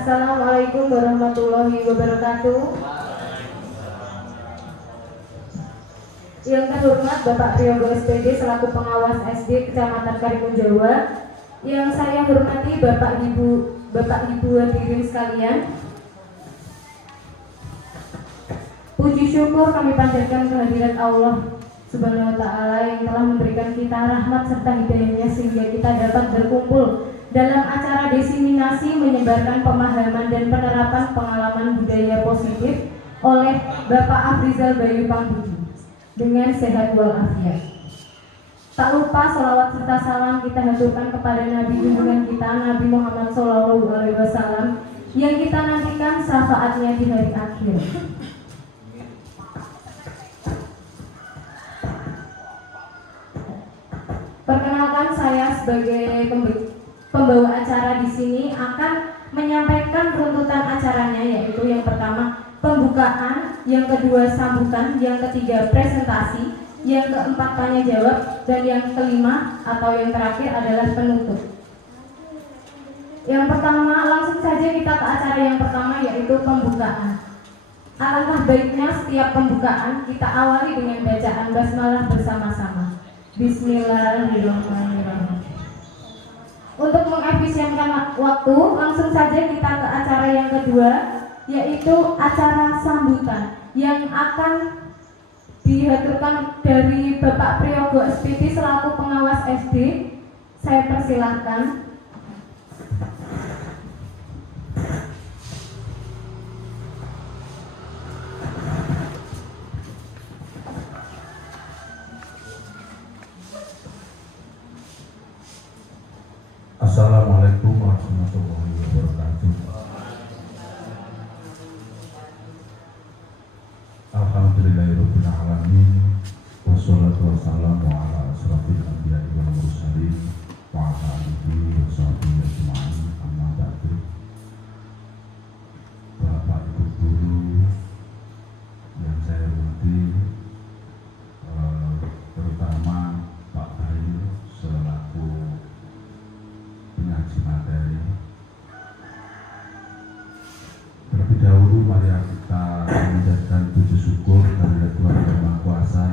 Assalamualaikum warahmatullahi wabarakatuh. Yang terhormat Bapak Priyogo SPD selaku pengawas SD Kecamatan Karimun Jawa. Yang saya hormati Bapak Ibu hadirin sekalian. Puji syukur kami panjatkan kehadirat Allah Subhanahu wa Ta'ala yang telah memberikan kita rahmat serta hidayahnya sehingga kita dapat berkumpul dalam acara diseminasi menyebarkan pemahaman dan penerapan pengalaman budaya positif oleh Bapak Afrizal Bayu Pambudi dengan sehat walafiat. Tak lupa sholawat serta salam kita haturkan kepada Nabi junjungan kita Nabi Muhammad SAW yang kita nantikan syafaatnya di hari akhir. Perkenalkan, saya sebagai pembawa acara di sini akan menyampaikan runtutan acaranya, yaitu yang pertama pembukaan, yang kedua sambutan, yang ketiga presentasi, yang keempat tanya jawab, dan yang kelima atau yang terakhir adalah penutup. Yang pertama, langsung saja kita ke acara yang pertama, yaitu pembukaan. Alangkah baiknya setiap pembukaan kita awali dengan bacaan basmalah bersama-sama. Bismillahirrahmanirrahim. Untuk mengefisienkan waktu, langsung saja kita ke acara yang kedua, yaitu acara sambutan yang akan dihaturkan dari Bapak Priyogo SPD selaku pengawas SD. Saya persilahkan. Assalamualaikum warahmatullahi wabarakatuh. Alhamdulillahirabbil alamin. Wassalatu wassalamu ala asrofil anbiya'i wal mursalin wa ala alihi wa sahbihi ajma'in. Amma ba'du. Bapak Ibu guru yang saya hormati, terutama Pak Bayu selaku pengaji materi. Terlebih dahulu mari kita mengucapkan puji syukur kepada Tuhan Yang Maha Kuasa,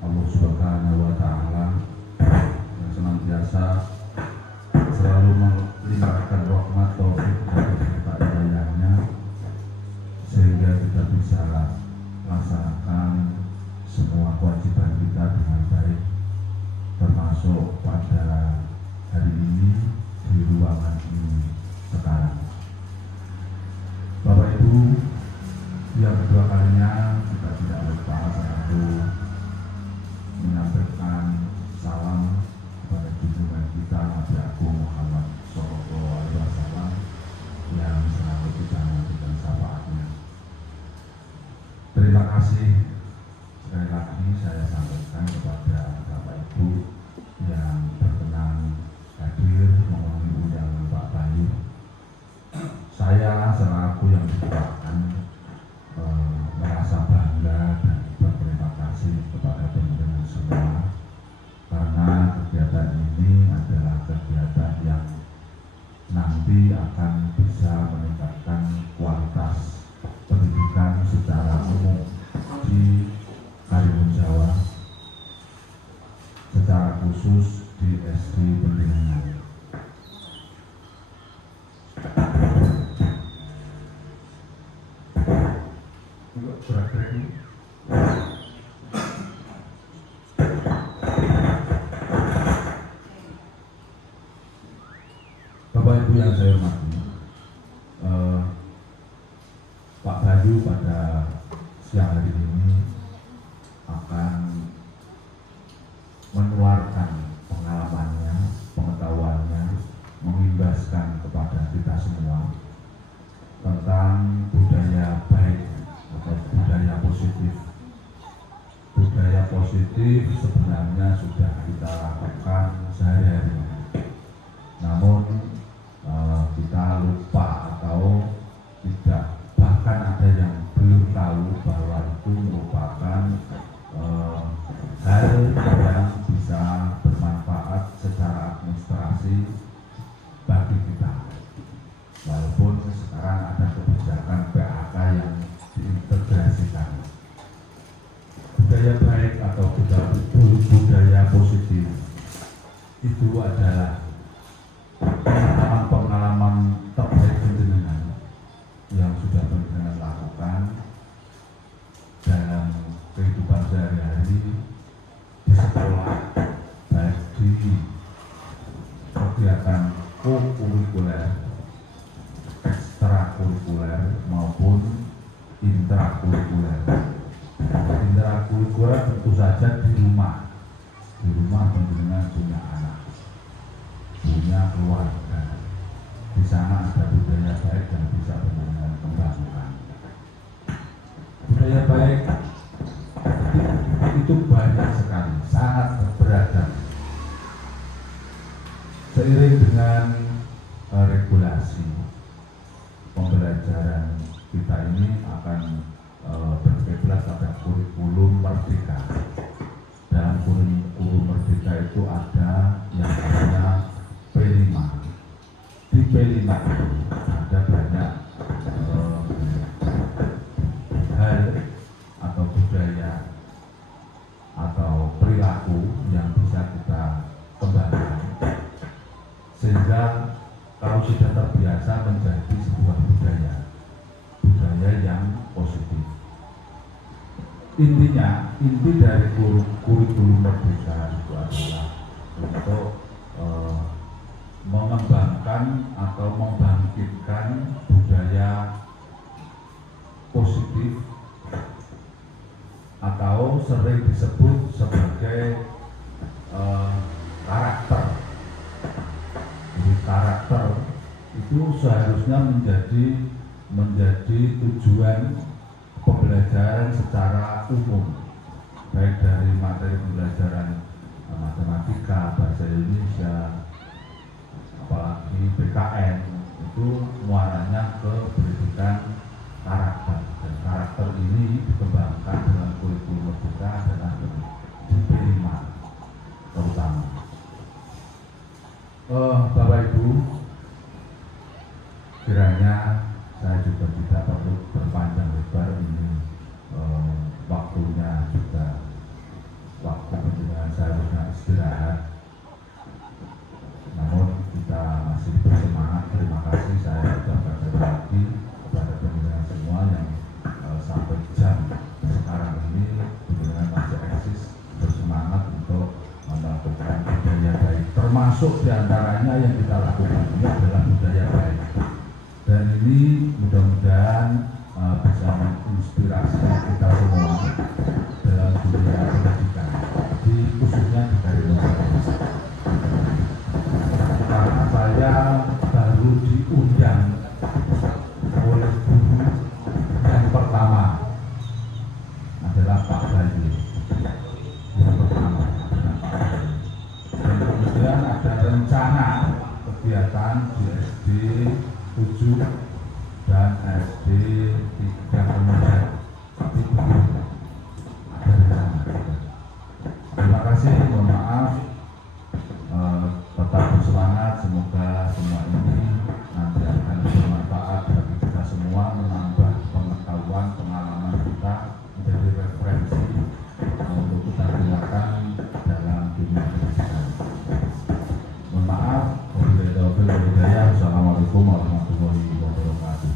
Allah Subhanahu wa Ta'ala, yang senantiasa selalu melimpahkan rahmat, taufik dan serta hidayahnya sehingga kita bisa laksanakan semua kewajiban kita dengan baik, termasuk pada hari ini di ruangan ini sekarang. Bapak Ibu, yang kedua kalinya kita tidak lupa selalu menyampaikan salam kepada junjungan kita Nabi Agung Muhammad SAW yang selalu kita nantikan syafaatnya. Terima kasih sekali lagi saya sampaikan kepada Bapak Ibu yang berkenan hadir memenuhi undangan Pak Bayu. Saya selaku yang didoakan merasa bangga dan berterima kasih kepada teman-teman semua karena kegiatan ini adalah kegiatan yang nanti akan bisa meningkatkan kualitas pendidikan secara umum di Karimun Jawa, secara khusus di SD Pendidikan. Bapak Ibu yang saya hormati, Pak Bayu pada siang hari ini akan menularkan pengalamannya, pengetahuannya, mengimbaskan kepada kita semua tentang budaya baik atau budaya positif. Budaya positif sebenarnya sudah kita lakukan sehari-hari, namun kita lupa atau tidak, bahkan ada yang belum tahu bahwa itu merupakan hal yang bisa bermanfaat secara administrasi bagi kita. Walaupun itu adalah pengalaman terbaik penjenengan yang sudah penjenengan lakukan dalam kehidupan sehari-hari di sekolah, baik di kegiatan kokurikuler, ekstrakurikuler maupun intrakurikuler. Intrakurikuler tentu saja di rumah penjenengan punya anak, punya keluarga. Di sana ada budaya baik yang bisa penjenengan kembangkan. Budaya baik itu banyak sekali, sangat beragam. Seiring dengan regulasi pembelajaran kita ini akan berkiblat pada kurikulum merdeka. Dalam kurikulum merdeka itu ada yang namanya P5. Di P5 itu ada banyak hal atau budaya atau perilaku yang bisa kita kembangkan, sehingga kalau sudah terbiasa menjadi sebuah budaya yang positif. Inti dari kurikulum merdeka itu adalah untuk mengembangkan atau membangkitkan budaya positif atau sering disebut sebagai karakter. Jadi karakter itu seharusnya menjadi tujuan pembelajaran secara umum, baik dari materi pembelajaran matematika, bahasa Indonesia, apalagi PKN, itu muaranya ke pendidikan karakter. Dan karakter ini dikembangkan dalam kurikulum merdeka adalah di P5 terutama. Bapak Ibu, kiranya saya juga tidak perlu berpanjang lebar ini, waktunya juga waktu penjenengan seharusnya istirahat. Namun kita masih bersemangat. Terima kasih saya ucapkan sekali lagi kepada penjenengan semua yang sampai jam sekarang ini penjenengan masih eksis bersemangat untuk melakukan budaya baik. Termasuk diantaranya yang kita lakukan ini adalah budaya baik. Dan ini mudah-mudahan bisa menginspirasi kita semua dalam dunia pendidikan, khususnya di Kalimantan. Karena saya baru diundang oleh guru yang pertama adalah Pak Bayu. Yang pertama adalah Pak Bayu. Dan kemudian ada rencana kegiatan di SD 7 dan SD 3 kemudian. Tapi begitu ada rencana. Terima kasih, mohon maaf. Tetap bersemangat, semoga semua ini nanti akan bermanfaat bagi kita semua, menambah pengetahuan, pengalaman kita, menjadi referensi untuk kita gunakan dalam dunia pendidikan. Mohon maaf, wabillahi taufiq wal hidayah. Assalamualaikum warahmatullahi wabarakatuh.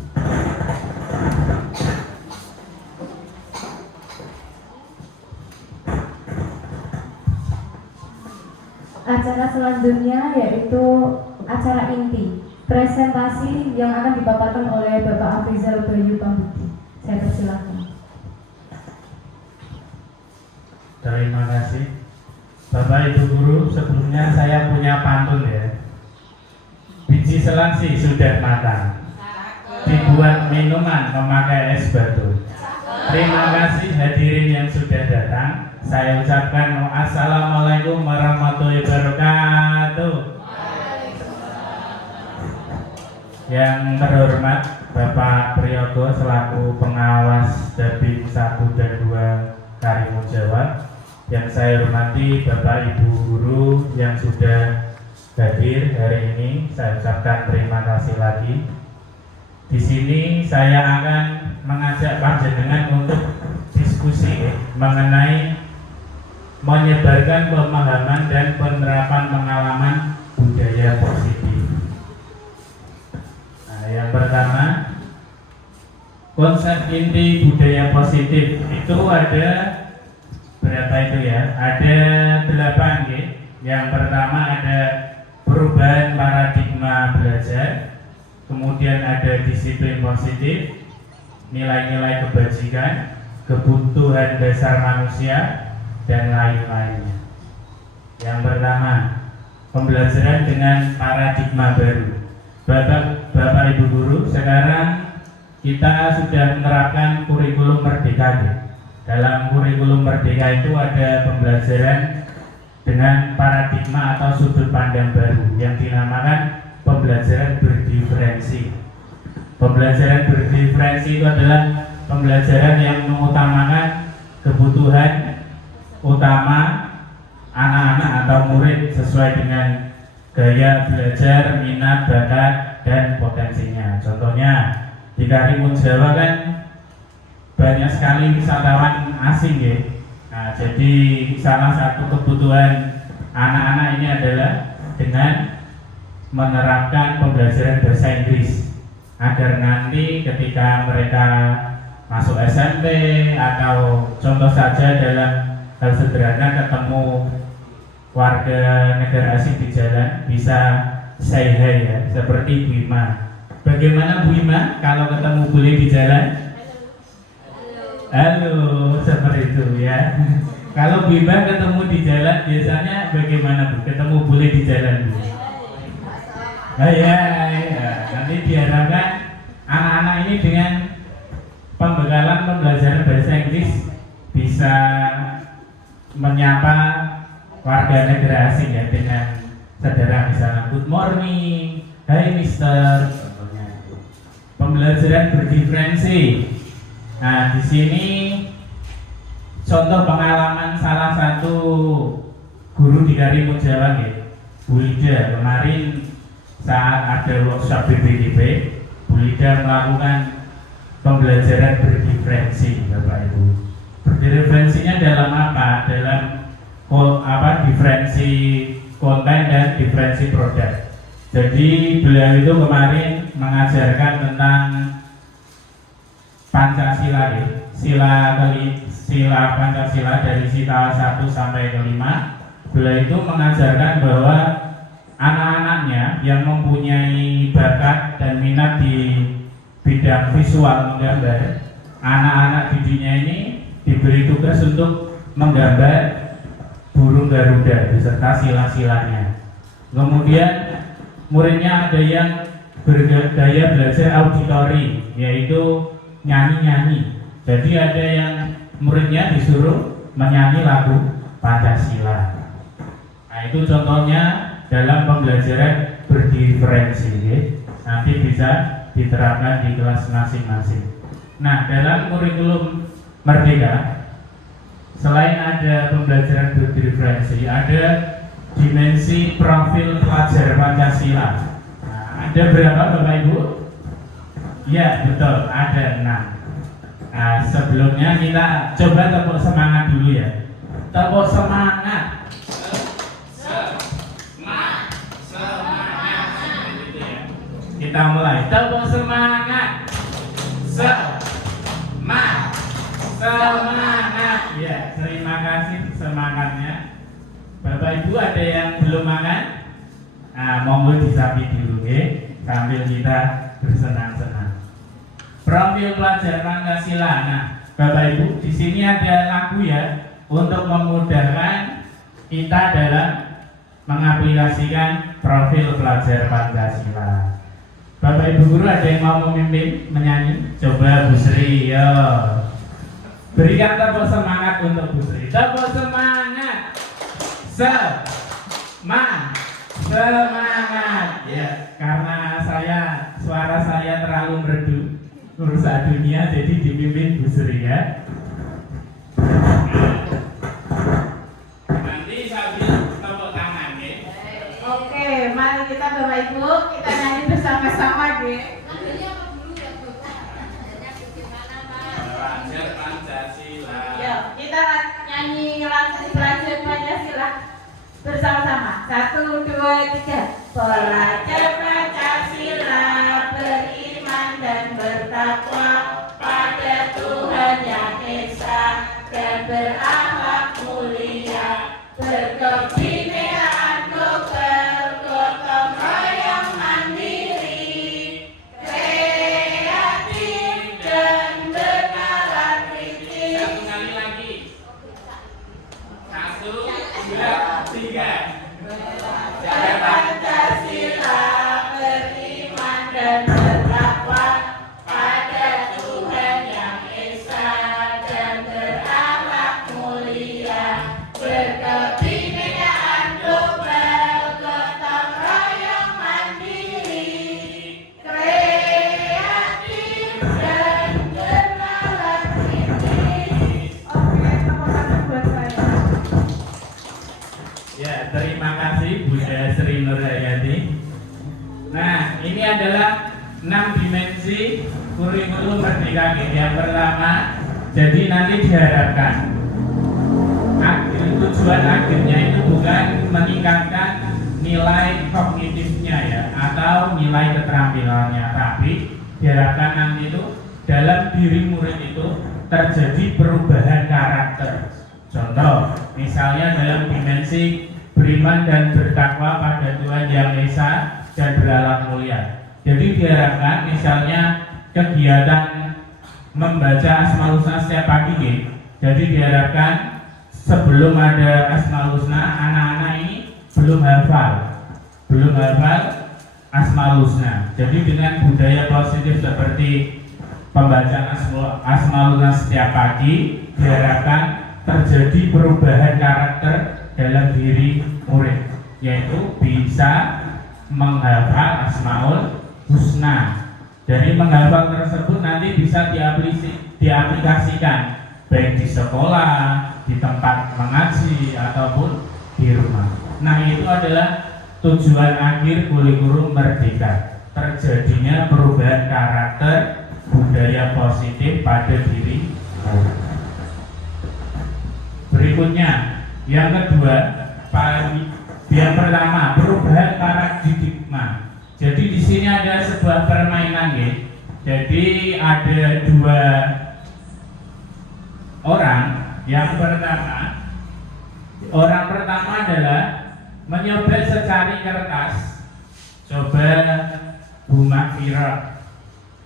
Acara selanjutnya yaitu acara inti, presentasi yang akan dipaparkan oleh Bapak Afrizal Bayu Pambudi. Saya persilakan. Terima kasih Bapak Ibu Guru. Sebelumnya saya punya pantun ya. Biji selangsi sudah matang, dibuat minuman memakai es batu. Terima kasih hadirin yang sudah datang. Saya ucapkan assalamualaikum warahmatullahi wabarakatuh. Yang terhormat Bapak Priyogo selaku pengawas Dabin 1 dan 2 Karimun Jawa. Yang saya hormati Bapak Ibu Guru yang sudah hadir hari ini, saya ucapkan terima kasih lagi. Di sini saya akan mengajak panjenengan untuk diskusi mengenai menyebarkan pemahaman dan penerapan pengalaman budaya positif. Nah, yang pertama, konsep inti budaya positif itu ada berapa itu ya? Ada 8 ya. Yang pertama ada perubahan paradigma belajar, kemudian ada disiplin positif, nilai-nilai kebajikan, kebutuhan dasar manusia, dan lain-lainnya. Yang pertama, pembelajaran dengan paradigma baru. Bapak Ibu guru, sekarang kita sudah menerapkan kurikulum merdeka ya. Dalam kurikulum merdeka itu ada pembelajaran dengan paradigma atau sudut pandang baru yang dinamakan pembelajaran berdiferensi. Pembelajaran berdiferensi itu adalah pembelajaran yang mengutamakan kebutuhan utama anak-anak atau murid sesuai dengan gaya belajar, minat, bakat, dan potensinya. Contohnya di Karimun Jawa kan banyak sekali wisatawan asing ya. Nah, jadi salah satu kebutuhan anak-anak ini adalah dengan menerapkan pembelajaran bahasa Inggris agar nanti ketika mereka masuk SMP atau contoh saja dalam hal sederhana ketemu warga negara asing di jalan bisa say hi ya, seperti Bu Ima. Bagaimana Bu Ima kalau ketemu bule di jalan? Halo, seperti itu ya. Kalau Bu Ima ketemu di jalan biasanya bagaimana Bu? Ketemu bule di jalan Bu? Ya. Nanti diharapkan anak-anak ini dengan pembekalan pembelajaran bahasa Inggris bisa menyapa warga negara asing ya dengan sederhana, misalnya good morning, hai mister, contohnya. Pembelajaran berdiferensi. Nah, di sini contoh pengalaman salah satu guru di Karimun Jawa ya, Bu Lida. Kemarin saat ada workshop BPDB, Bu Lida melakukan pembelajaran berdiferensi, Bapak Ibu. Berdiferensinya dalam apa? Dalam diferensi konten dan diferensi produk. Jadi beliau itu kemarin mengajarkan tentang Pancasila ya. Sila Pancasila dari sila 1 sampai ke 5. Beliau itu mengajarkan bahwa anak-anaknya yang mempunyai bakat dan minat di bidang visual menggambar, anak-anak didiknya ini diberi tugas untuk menggambar burung Garuda beserta sila-silanya. Kemudian muridnya ada yang bergaya belajar auditori, yaitu nyanyi-nyanyi. Jadi ada yang muridnya disuruh menyanyi lagu Pancasila. Nah, itu contohnya dalam pembelajaran berdiferensi ya. Nanti bisa diterapkan di kelas masing-masing. Nah, dalam kurikulum Merdeka, selain ada pembelajaran berdiferensi, ada dimensi profil pelajar Pancasila. Nah, ada berapa Bapak Ibu? Ya, betul, ada 6. Nah, sebelumnya kita coba tepuk semangat dulu ya. Tepuk semangat. Semangat. Kita mulai. Tepuk semangat. Semangat. Ya, terima kasih semangatnya. Bapak Ibu ada yang belum makan? Nah, monggo disapi dulu ya, sambil kita bersenang-senang. Profil pelajar Pancasila. Nah, Bapak Ibu, di sini ada lagu ya untuk memudahkan kita dalam mengaplikasikan profil pelajar Pancasila. Bapak Ibu guru ada yang mau memimpin menyanyi? Coba Bu Sri, yo. Berikan tepuk semangat untuk Bu Sri. Tepuk semangat. Semangat. Ya, karena suara saya terlalu merdu urusan dunia, jadi dipimpin Bu Sri ya. Nanti sambil tepuk tangan ya. Oke, mari kita Bapak Ibu kita nyanyi bersama-sama ya. Pelajar Pancasila. Yuk, kita nyanyi lagu pelajar Bersama-sama. 1, 2, 3. Belajar Pancasila, beriman dan bertakwa pada Tuhan Yang Esa dan berakhlak mulia, berkebinekaan global, gotong royong mandiri, kreatif dan bernalar kritis. Satu kali lagi. 1, 2, 3. Belajar Pancasila, beriman dan bertakwa pada Tuhan Yang Esa dan berakhlak mulia, berkebinekaan global, gotong royong mandiri, kreatif dan bernalar kritis. Oke, tepuk tangan buat saya. Ya, terima kasih Bunda Sri Nurhayati. Nah, ini adalah 6 dimensi kurikulum Merdeka Kita. Yang pertama, jadi nanti diharapkan tujuan akhirnya itu bukan meningkatkan nilai kognitifnya ya atau nilai keterampilannya, tapi diharapkan nanti itu dalam diri murid itu terjadi perubahan karakter. Contoh, misalnya dalam dimensi beriman dan bertakwa pada Tuhan Yang Esa dan berakhlak mulia. Jadi diharapkan misalnya kegiatan membaca Asmaul Husna setiap pagi, jadi diharapkan sebelum ada Asmaul Husna, anak-anak ini belum hafal Asmaul Husna. Jadi dengan budaya positif seperti pembacaan Asmaul Husna setiap pagi, diharapkan terjadi perubahan karakter dalam diri murid, yaitu bisa menghafal Asmaul Husna. Dari menghafal tersebut nanti bisa diaplikasikan baik di sekolah, di tempat mengaji ataupun di rumah. Nah, itu adalah tujuan akhir kurikulum Merdeka, terjadinya perubahan karakter budaya positif pada diri murid. Berikutnya, yang kedua, yang pertama perubahan paradigma. Jadi di sini ada sebuah permainan ya. Jadi ada 2 orang. Yang orang pertama adalah mencoba secari kertas. Coba Bu Makfirah.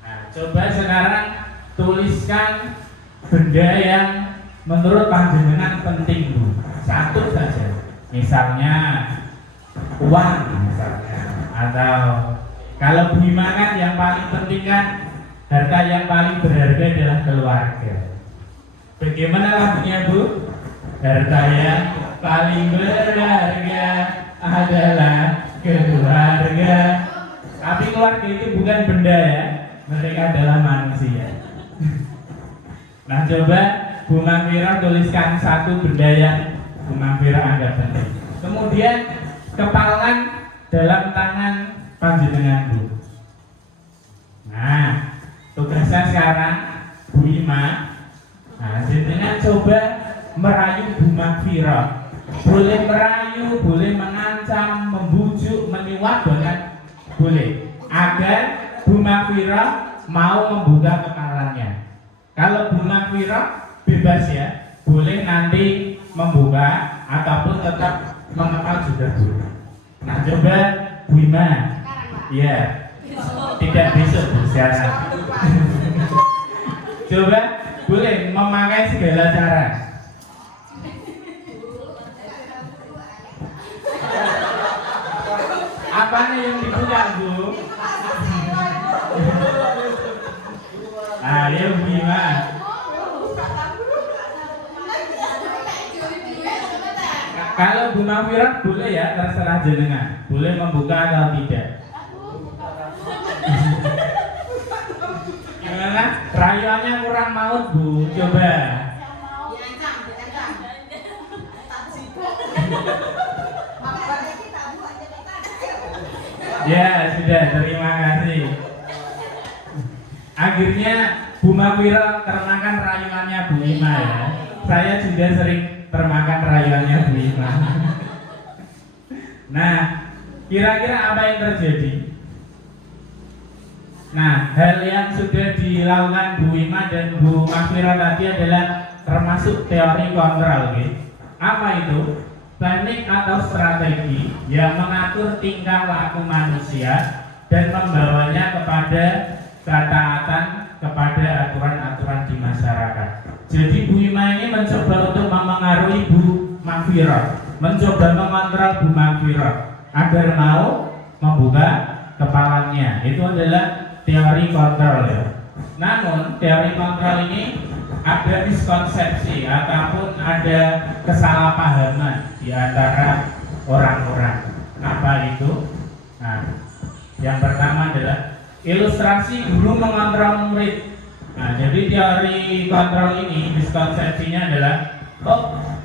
Nah, coba sekarang tuliskan benda yang menurut panjenengan penting Bu. Satu saja. Misalnya uang misalnya. Atau kalau Bu Ima kan yang paling penting kan harta yang paling berharga adalah keluarga. Bagaimana lagunya Bu? Harta yang paling berharga adalah keluarga. Tapi keluarga itu bukan benda ya, mereka adalah manusia. Nah, coba Bu Makfirah tuliskan satu benda yang Bu Makfirah anggap penting. Kemudian kepalan dalam tangan panjenengan Bu. Nah, tugasnya sekarang Bu Ima. Nah, jenengan coba merayu Bu Makfirah. Boleh merayu, boleh mengancam, membujuk, menyuap, bahkan boleh, agar Bu Makfirah mau membuka kepalanya. Kalau Bu Makfirah bebas ya, boleh nanti membuka ataupun tetap mengepal juga boleh. Nah, coba Bu Ima. Iya. Tidak besok Bu, sekarang. Coba boleh memakai segala cara. Apa nih yang dibuka Bu? Ayo Bu Ima. Kalau Bu Makfirah boleh ya, terserah jenengan. Boleh membuka atau tidak. Gimana? Rayuannya kurang maut Bu, coba. Ya sudah, terima kasih. Akhirnya Bu Makfirah termakan rayuannya Bu Ima ya. Saya juga sering termakan rayuannya Bu Ima. Nah, kira-kira apa yang terjadi? Nah, hal yang sudah dilakukan Bu Ima dan Bu Mahfira tadi adalah termasuk teori kontrol. Apa itu? Teknik atau strategi yang mengatur tingkah laku manusia dan membawanya kepada ketaatan kepada aturan-aturan di masyarakat. Jadi Bu Ima ini mencoba untuk memengaruhi Bu Mahfira, mencoba mengontrol Bu Mahfira agar mau membuka kepalanya. Itu adalah teori kontrol ya. Namun teori kontrol ini ada miskonsepsi ataupun ada kesalahpahaman di antara orang-orang. Apa itu? Nah, yang pertama adalah ilustrasi guru mengontrol murid. Nah, jadi teori kontrol ini miskonsepsinya adalah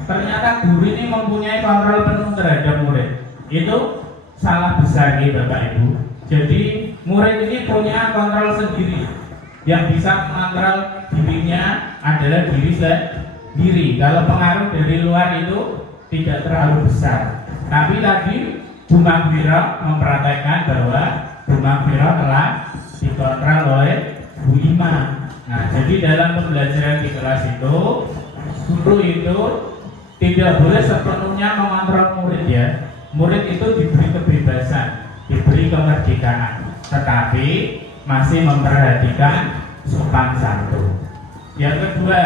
ternyata guru ini mempunyai kontrol penuh terhadap murid. Itu salah besar nih Bapak Ibu. Jadi murid ini punya kontrol sendiri. Yang bisa mengontrol dirinya adalah diri sendiri. Kalau pengaruh dari luar itu tidak terlalu besar. Tapi tadi Bu Mahfira mempraktekkan bahwa Bu Mahfira telah dikontrol oleh Bu Ima. Nah, jadi dalam pembelajaran di kelas itu, guru itu tidak boleh sepenuhnya mengontrol murid ya. Murid itu diberi kebebasan, diberi kemerdekaan, tetapi masih memperhatikan sopan santun. Yang kedua,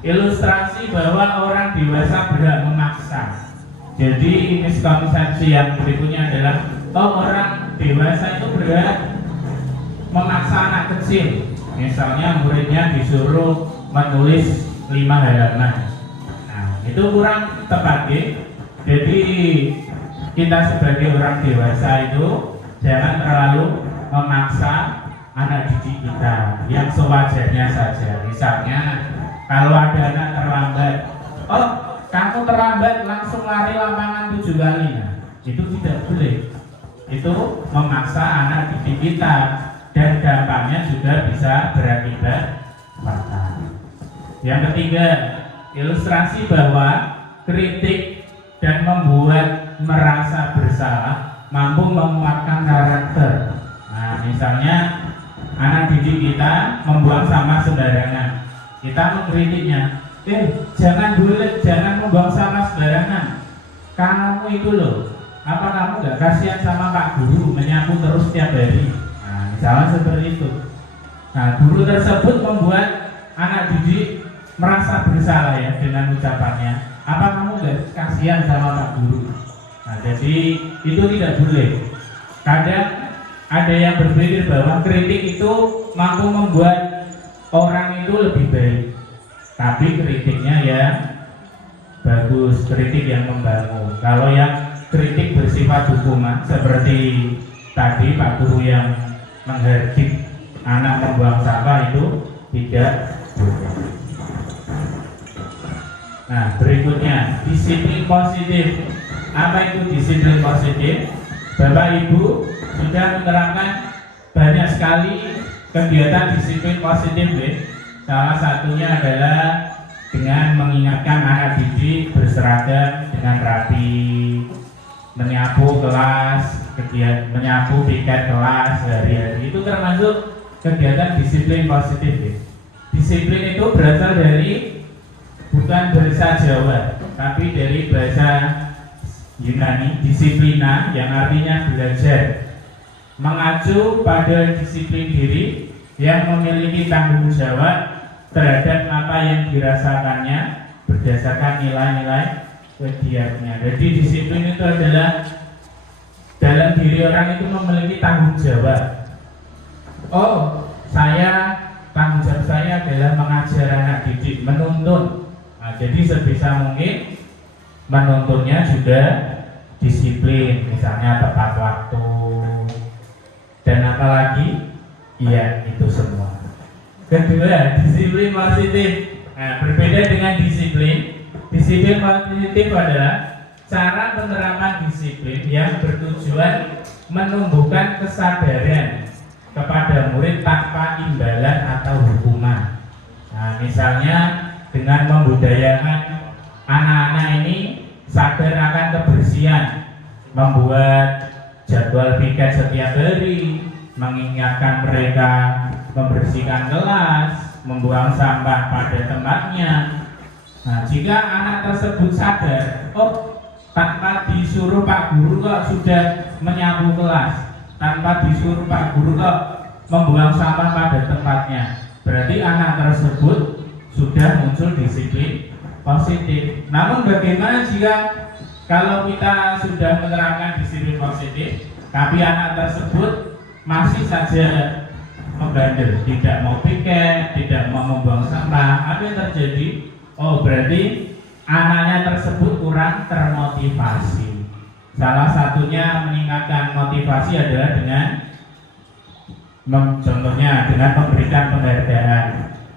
ilustrasi bahwa orang dewasa berhak memaksa. Jadi miskonsepsi yang berikutnya adalah orang dewasa itu berhak memaksa anak kecil. Misalnya muridnya disuruh menulis 5 halaman. Nah, itu kurang tepat ya. Jadi kita sebagai orang dewasa itu jangan terlalu memaksa anak didik kita yang sewajarnya saja. Misalnya kalau ada anak terlambat, kamu terlambat langsung lari lapangan 7 kali. Nah, itu tidak boleh. Itu memaksa anak didik kita dan dampaknya juga bisa berakibat fatal. Yang ketiga, ilustrasi bahwa kritik dan membuat merasa bersalah mampu menguatkan karakter. Nah, misalnya anak didik kita membuang sampah sembarangan, kita mengkritiknya, jangan membuang sampah sembarangan. Kamu itu loh, apa kamu gak kasihan sama Pak Guru menyapu terus setiap hari? Nah, misalnya seperti itu. Nah, guru tersebut membuat anak didik merasa bersalah ya dengan ucapannya. Apa kamu gak kasihan sama Pak Guru? Nah, jadi itu tidak boleh. Kadang ada yang berpikir bahwa kritik itu mampu membuat orang itu lebih baik, tapi kritiknya ya bagus, kritik yang membangun. Kalau yang kritik bersifat hukuman seperti tadi Pak Guru yang menghardik anak membuang sampah itu tidak boleh. Nah, berikutnya disiplin positif. Apa itu disiplin positif? Bapak Ibu sudah menerapkan banyak sekali kegiatan disiplin positif ya. Salah satunya adalah dengan mengingatkan anak didik berseragam dengan rapi, menyapu kelas, menyapu piket kelas hari-hari. Itu termasuk kegiatan disiplin positif ya. Disiplin itu berasal dari bukan bahasa Jawa, tapi dari bahasa Yunani, disiplina, yang artinya belajar, mengacu pada disiplin diri yang memiliki tanggung jawab terhadap apa yang dirasakannya berdasarkan nilai-nilai kegiatannya. Jadi disiplin itu adalah dalam diri orang itu memiliki tanggung jawab. Tanggung jawab saya adalah mengajar anak didik, menuntun. Nah, jadi sebisa mungkin menuntunnya juga disiplin, misalnya tepat waktu dan apalagi ya itu semua. Kedua, disiplin positif. Nah, berbeda dengan disiplin positif adalah cara penerapan disiplin yang bertujuan menumbuhkan kesadaran kepada murid tanpa imbalan atau hukuman. Nah, misalnya dengan membudayakan anak-anak ini sadar akan kebersihan, membuat jadwal piket setiap hari, mengingatkan mereka membersihkan kelas, membuang sampah pada tempatnya. Nah, jika anak tersebut sadar, oh tanpa disuruh Pak Guru kok sudah menyapu kelas, tanpa disuruh Pak Guru kok membuang sampah pada tempatnya, berarti anak tersebut sudah muncul disiplin positif. Namun bagaimana jika kalau kita sudah menerapkan disiplin positif, tapi anak tersebut masih saja membandel, tidak mau piket, tidak mau membuang sampah, apa yang terjadi? Oh, berarti anaknya tersebut kurang termotivasi. Salah satunya meningkatkan motivasi adalah dengan contohnya dengan memberikan penghargaan.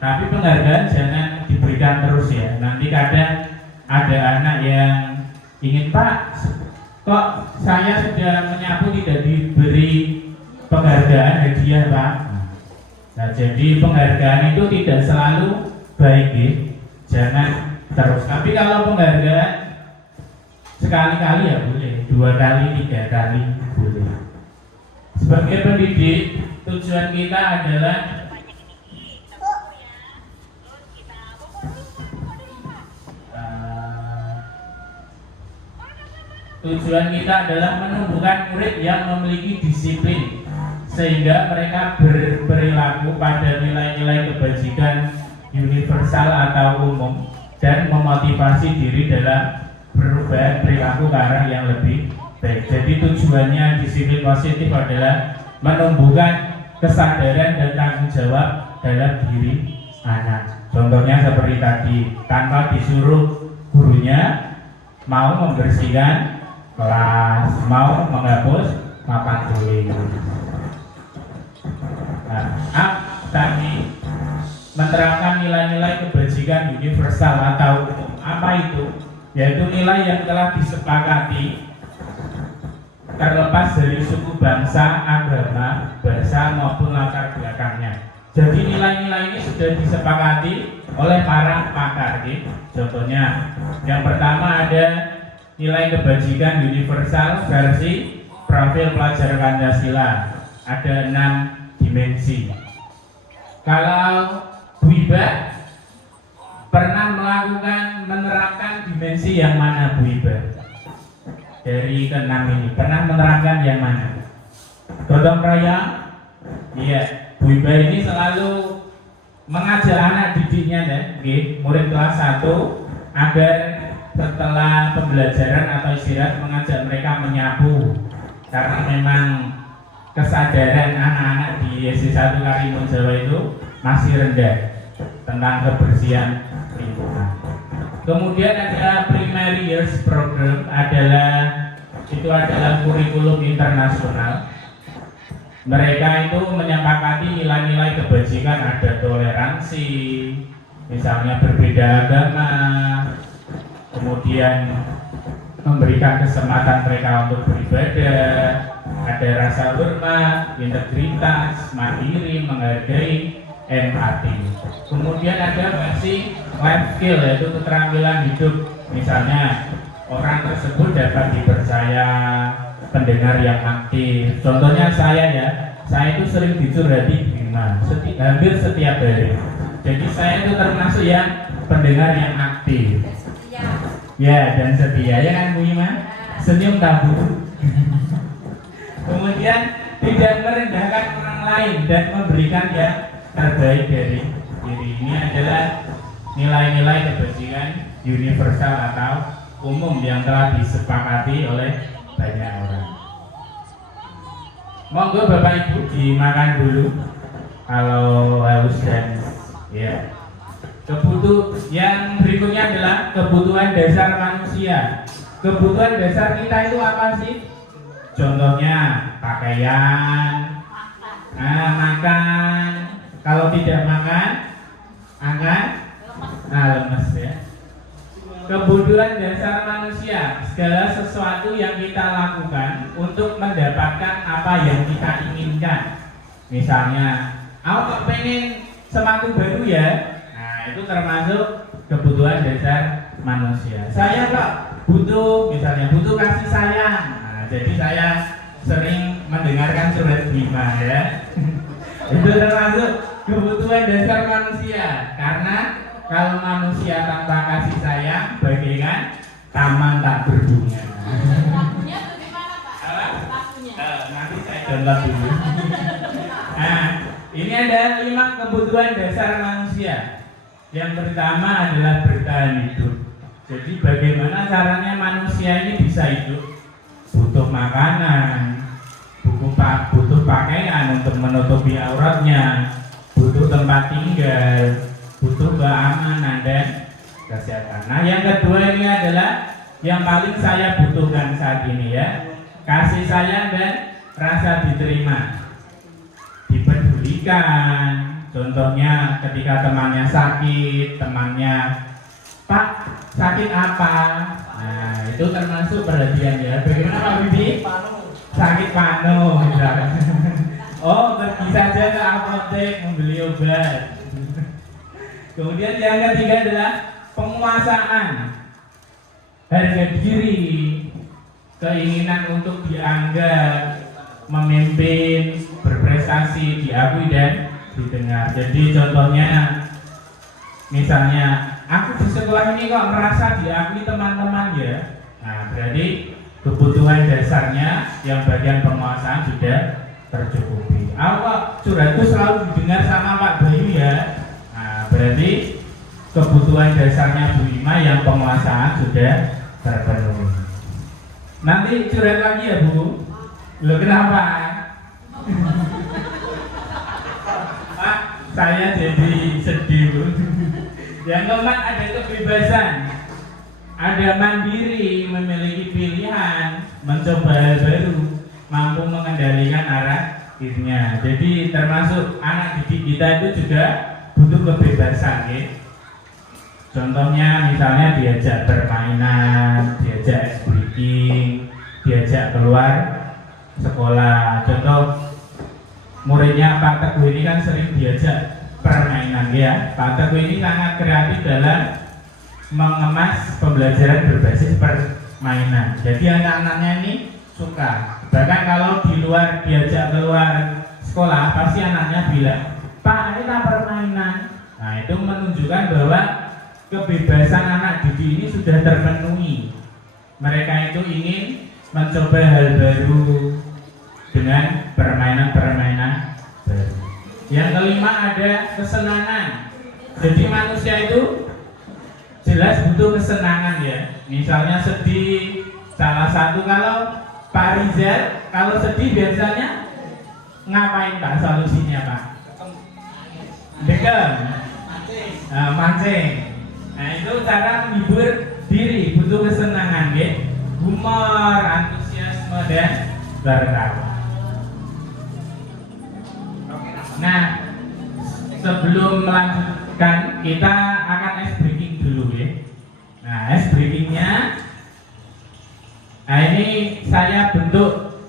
Tapi penghargaan jangan diberikan terus ya. Nanti kadang ada anak yang ingin, Pak, kok saya sudah menyapu tidak diberi penghargaan hadiah, Pak. Nah, jadi penghargaan itu tidak selalu baik ya. Jangan terus. Tapi kalau penghargaan sekali-kali ya boleh, 2 kali, 3 kali boleh. Sebagai pendidik, tujuan kita adalah menumbuhkan murid yang memiliki disiplin sehingga mereka berperilaku pada nilai-nilai kebajikan universal atau umum dan memotivasi diri dalam perubahan perilaku ke arah yang lebih baik. Jadi tujuannya disiplin positif adalah menumbuhkan kesadaran dan tanggung jawab dalam diri anak. Contohnya seperti tadi, tanpa disuruh gurunya mau membersihkan kelas, mau menghapus papan tulis. Nah, tadi menerapkan nilai-nilai kebajikan universal atau umum. Apa itu? Yaitu nilai yang telah disepakati terlepas dari suku, bangsa, agama, bahasa maupun latar belakangnya. Jadi nilai-nilai ini sudah disepakati oleh para pakar. Contohnya, yang pertama ada nilai kebajikan universal versi profil pelajar Pancasila. Ada 6 dimensi. Kalau Bu Iba pernah menerapkan dimensi yang mana, Bu Iba? Dari ke-6 ini pernah menerapkan yang mana? Gotong royong? Iya, Bu Iba ini selalu mengajak anak didiknya murid kelas 1 agar setelah pembelajaran atau istirahat mengajak mereka menyapu, karena memang kesadaran anak-anak di SD 1 Karimun Jawa itu masih rendah tentang kebersihan lingkungan. Kemudian ada primary years program, itu adalah kurikulum internasional. Mereka itu menyepakati nilai-nilai kebajikan, ada toleransi, misalnya berbeda agama, kemudian memberikan kesempatan mereka untuk beribadah, ada rasa hormat, integritas, mandiri, menghargai, empati. Kemudian ada versi life skill, yaitu keterampilan hidup. Misalnya orang tersebut dapat dipercaya, pendengar yang aktif. Contohnya saya itu sering dicurhati Bima hampir setiap hari. Jadi saya itu termasuk yang pendengar yang aktif. Ya, dan setia, ya kan Bu Ima? Senyum tabu. Kemudian tidak merendahkan orang lain dan memberikan yang terbaik dari diri. Ini adalah nilai-nilai kebajikan universal atau umum yang telah disepakati oleh banyak orang. Monggo Bapak Ibu dimakan dulu kalau haus dan ya. Yang berikutnya adalah kebutuhan dasar manusia. Kebutuhan dasar kita itu apa sih? Contohnya pakaian, makan. Kalau tidak makan, akan lemes ya. Kebutuhan dasar manusia, segala sesuatu yang kita lakukan untuk mendapatkan apa yang kita inginkan. Misalnya, aku pengen sepatu baru ya. Itu termasuk kebutuhan dasar manusia. Saya kok butuh, misalnya butuh kasih sayang. jadi saya sering mendengarkan surat Bima ya. Itu termasuk kebutuhan dasar manusia, karena kalau manusia tanpa kasih sayang bagaikan taman tak berbunga. Lagunya bagaimana Pak? Lagunya. Nanti saya download dulu. Nah, ini ada 5 kebutuhan dasar manusia. Yang pertama adalah bertahan hidup. Jadi bagaimana caranya manusia ini bisa hidup? Butuh makanan, butuh pakaian untuk menutupi auratnya, butuh tempat tinggal, butuh keamanan dan kesehatan. Nah, yang kedua ini adalah yang paling saya butuhkan saat ini ya, kasih sayang dan rasa diterima, dipedulikan. Contohnya ketika temannya sakit, temannya, Pak, sakit apa? Nah, itu termasuk perhatian ya. Bagaimana Pak Bibi? Sakit panu misalnya. Oh, pergi saja ke apotek membeli obat. Kemudian yang ketiga adalah penguasaan, harga diri, keinginan untuk dianggap, memimpin, berprestasi, diakui dan didengar. Jadi contohnya, misalnya aku di sekolah ini kok merasa diakui teman-teman ya. Nah, berarti kebutuhan dasarnya yang bagian penguasaan sudah tercukupi. Aku kok curhatku selalu didengar sama Pak Bayu ya. Nah, berarti kebutuhan dasarnya Bu Ima yang penguasaan sudah terpenuhi. Nanti curhat lagi ya Bu. Loh kenapa? Pak, saya jadi sedih Bu. Yang keempat ada kebebasan, ada mandiri, memiliki pilihan, mencoba hal baru, mampu mengendalikan arah dirinya. Jadi termasuk anak didik kita itu juga butuh kebebasan ya. Contohnya misalnya diajak permainan, diajak ice breaking, diajak keluar sekolah. Contoh muridnya Pak Teguh ini kan sering diajak permainan ya. Pak Teguh ini sangat kreatif dalam mengemas pembelajaran berbasis permainan. Jadi anak-anaknya ini suka. Bahkan kalau di luar diajak keluar sekolah, pasti anaknya bilang, Pak, kita permainan. Nah, itu menunjukkan bahwa kebebasan anak didik ini sudah terpenuhi. Mereka itu ingin mencoba hal baru dengan permainan-permainan baru. Yang kelima ada kesenangan. Jadi manusia itu jelas butuh kesenangan ya. Misalnya sedih, salah satu kalau Pak Rizal kalau sedih biasanya ngapain Pak solusinya Pak? Dekem, mancing. Nah itu cara menghibur diri, butuh kesenangan ya. Humor, antusiasme dan bertawa. Nah, sebelum melanjutkan kita akan ice breaking dulu ya. Nah, ice breakingnya, nah ini saya bentuk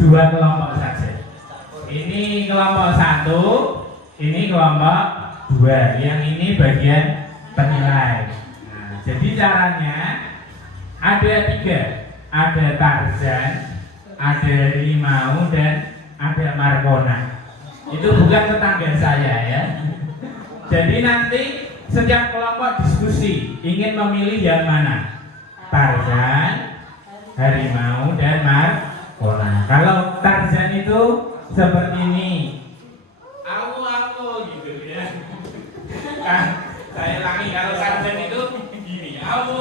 2 kelompok saja. Ini kelompok 1, ini kelompok 2. Yang ini bagian penilai. Nah, jadi caranya ada 3, ada Tarzan, ada Rimau dan ada Markona. Itu bukan tetangga saya ya. Jadi nanti setiap kelompok diskusi ingin memilih yang mana, Tarzan, Harimau dan Markona. Kalau Tarzan itu seperti ini, aku gitu ya. Kan saya ulangi, kalau Tarzan itu gini, aku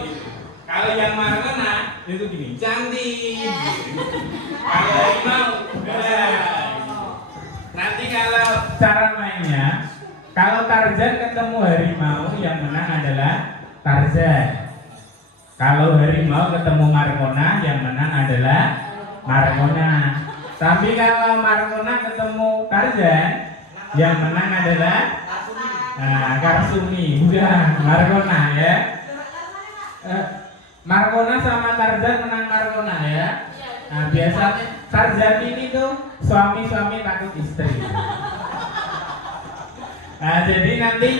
gitu. Kalau yang Markona itu gini, cantik. Kalau Harimau, nanti kalau cara mainnya, kalau Tarzan ketemu Harimau yang menang adalah Tarzan. Kalau Harimau ketemu Markona yang menang adalah Markona. Tapi kalau Markona ketemu Tarzan yang menang adalah Karsumi, bukan Markona ya. Markona sama Tarzan menang Markona ya. Nah biasanya Tarzan ini tuh suami-suami takut istri. Nah jadi nanti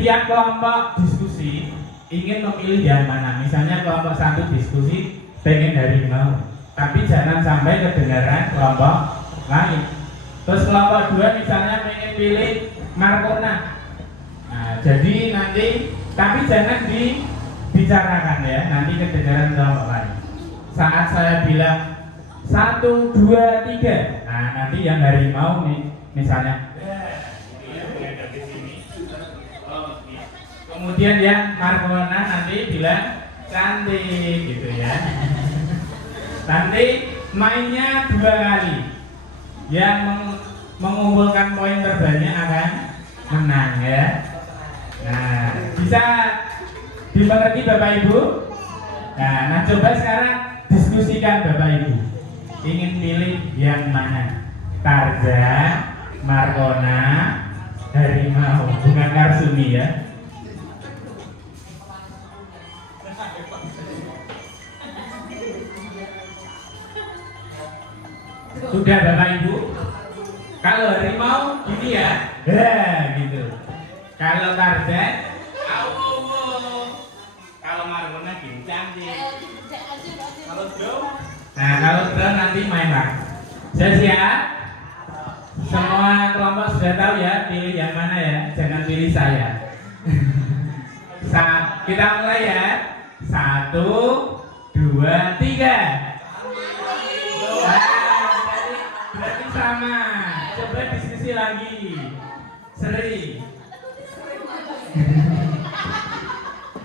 tiap kelompok diskusi ingin memilih yang mana. Misalnya kelompok 1 diskusi pengen harimau, tapi jangan sampai kedengaran kelompok lain. Terus kelompok 2 misalnya pengen pilih Markona. Nah, jadi nanti tapi jangan dibicarakan ya, nanti kedengaran kelompok lain. Saat saya bilang 1, 2, 3, nah nanti yang harimau nih misalnya kemudian yang Markona nanti bilang cantik gitu ya. Nanti mainnya 2 kali, yang mengumpulkan poin terbanyak akan menang ya. Nah, bisa dimengerti Bapak Ibu? Nah, coba sekarang diskusikan Bapak Ibu. Ingin pilih yang mana? Tarzan, Markona, harimau, bukan Karsumi ya. Sudah Bapak Ibu? Kalau harimau gini ya, gitu. Kalau Tarzan, kalau Markona gini cantik. Kalau Joe, nah kalau Joe nanti main lagi. Sudah siap? Semua kelompok sudah tahu ya, pilih yang mana ya, jangan pilih saya. Kita mulai ya. 1, 2, 3. Berarti sama. Coba diskusi lagi. Seri.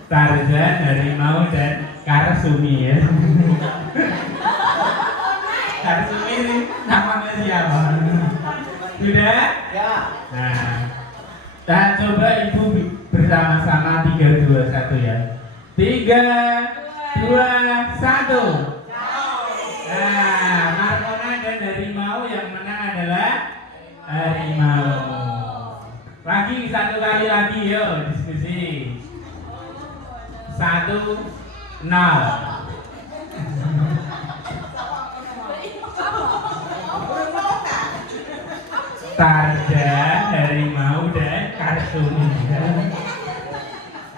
Tarzan, harimau dan Karsumi ya. Karsumi ini namanya siapa? Sudah? Ya. Nah, kita coba Ibu bersama-sama 3, 2, 1 ya. 3, 2, 1. Nah, Markona dan harimau yang menang adalah harimau. Lagi 1 kali lagi yuk diskusi. 1, 0. Tarzan, harimau dan Karsumi.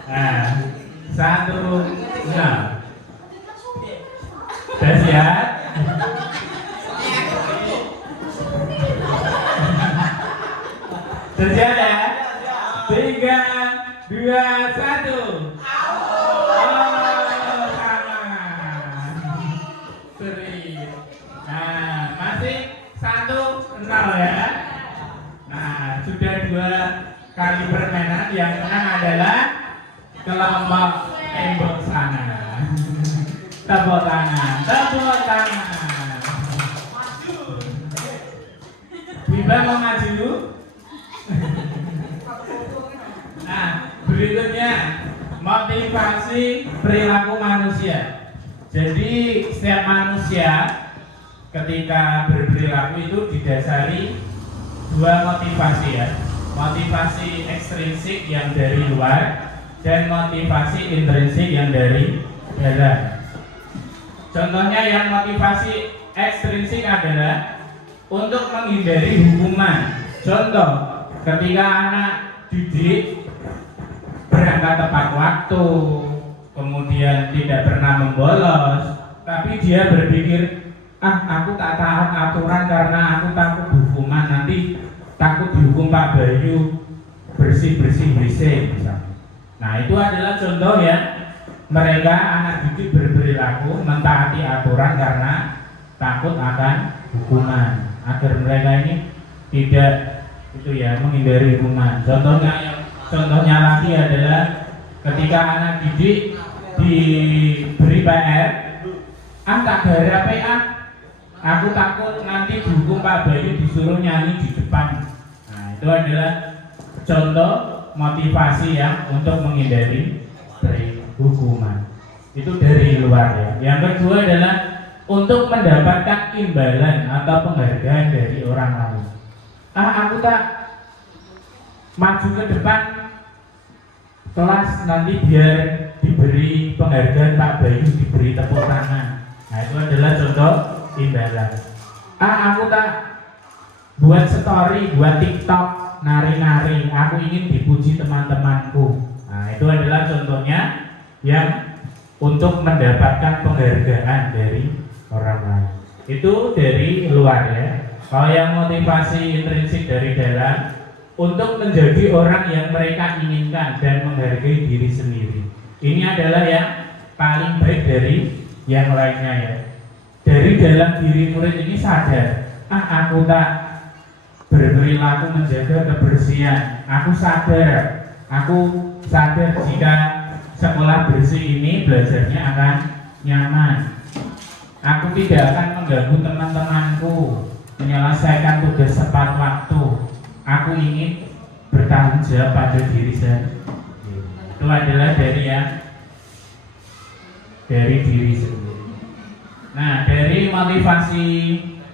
Nah, 1, 0. Sudah siap? Sudah siap ya? 3, 2, 1. Masih 1, 0 ya. Nah, sudah 2 kali permainan, yang menang adalah kelompok tembok sana. Tepuk tangan, tepuk tangan. Biba mau maju. Nah, berikutnya motivasi perilaku manusia. Jadi setiap manusia ketika berperilaku itu didasari 2 motivasi ya. Motivasi ekstrinsik yang dari luar dan motivasi intrinsik yang dari dalam. Contohnya yang motivasi ekstrinsik adalah untuk menghindari hukuman. Contoh, ketika anak didik berangkat tepat waktu, kemudian tidak pernah membolos, tapi dia berpikir, aku tak taat aturan karena aku takut hukuman, nanti takut dihukum Pak Bayu bersih-bersih WC misalnya. Nah, itu adalah contoh ya, mereka anak didik berperilaku mentaati aturan karena takut akan hukuman, agar mereka ini tidak itu ya, menghindari hukuman. Contohnya lagi adalah ketika anak didik diberi PR, tak gara PA, aku takut nanti dihukum Pak Bayu disuruh nyanyi di depan. Nah, itu adalah contoh motivasi yang untuk menghindari hukuman. Itu dari luar ya. Yang kedua adalah untuk mendapatkan imbalan atau penghargaan dari orang lain. Aku tak maju ke depan kelas nanti biar diberi penghargaan Pak Bayu, diberi tepuk tangan. Nah, itu adalah contoh imbalan. Aku tak buat story, buat TikTok, nari-nari, aku ingin dipuji teman-temanku. Nah, itu adalah contohnya yang untuk mendapatkan penghargaan dari orang lain. Itu dari luar ya. Kalau yang motivasi intrinsik dari dalam, untuk menjadi orang yang mereka inginkan dan menghargai diri sendiri. Ini adalah yang paling baik dari yang lainnya ya. Dari dalam diri murid ini sadar, aku tak berperilaku menjaga kebersihan. Aku sadar jika sekolah bersih ini belajarnya akan nyaman. Aku tidak akan mengganggu teman-temanku menyelesaikan tugas tepat waktu. Aku ingin bertanggung jawab pada diri sendiri. Itu adalah dari diri sendiri. Nah, dari motivasi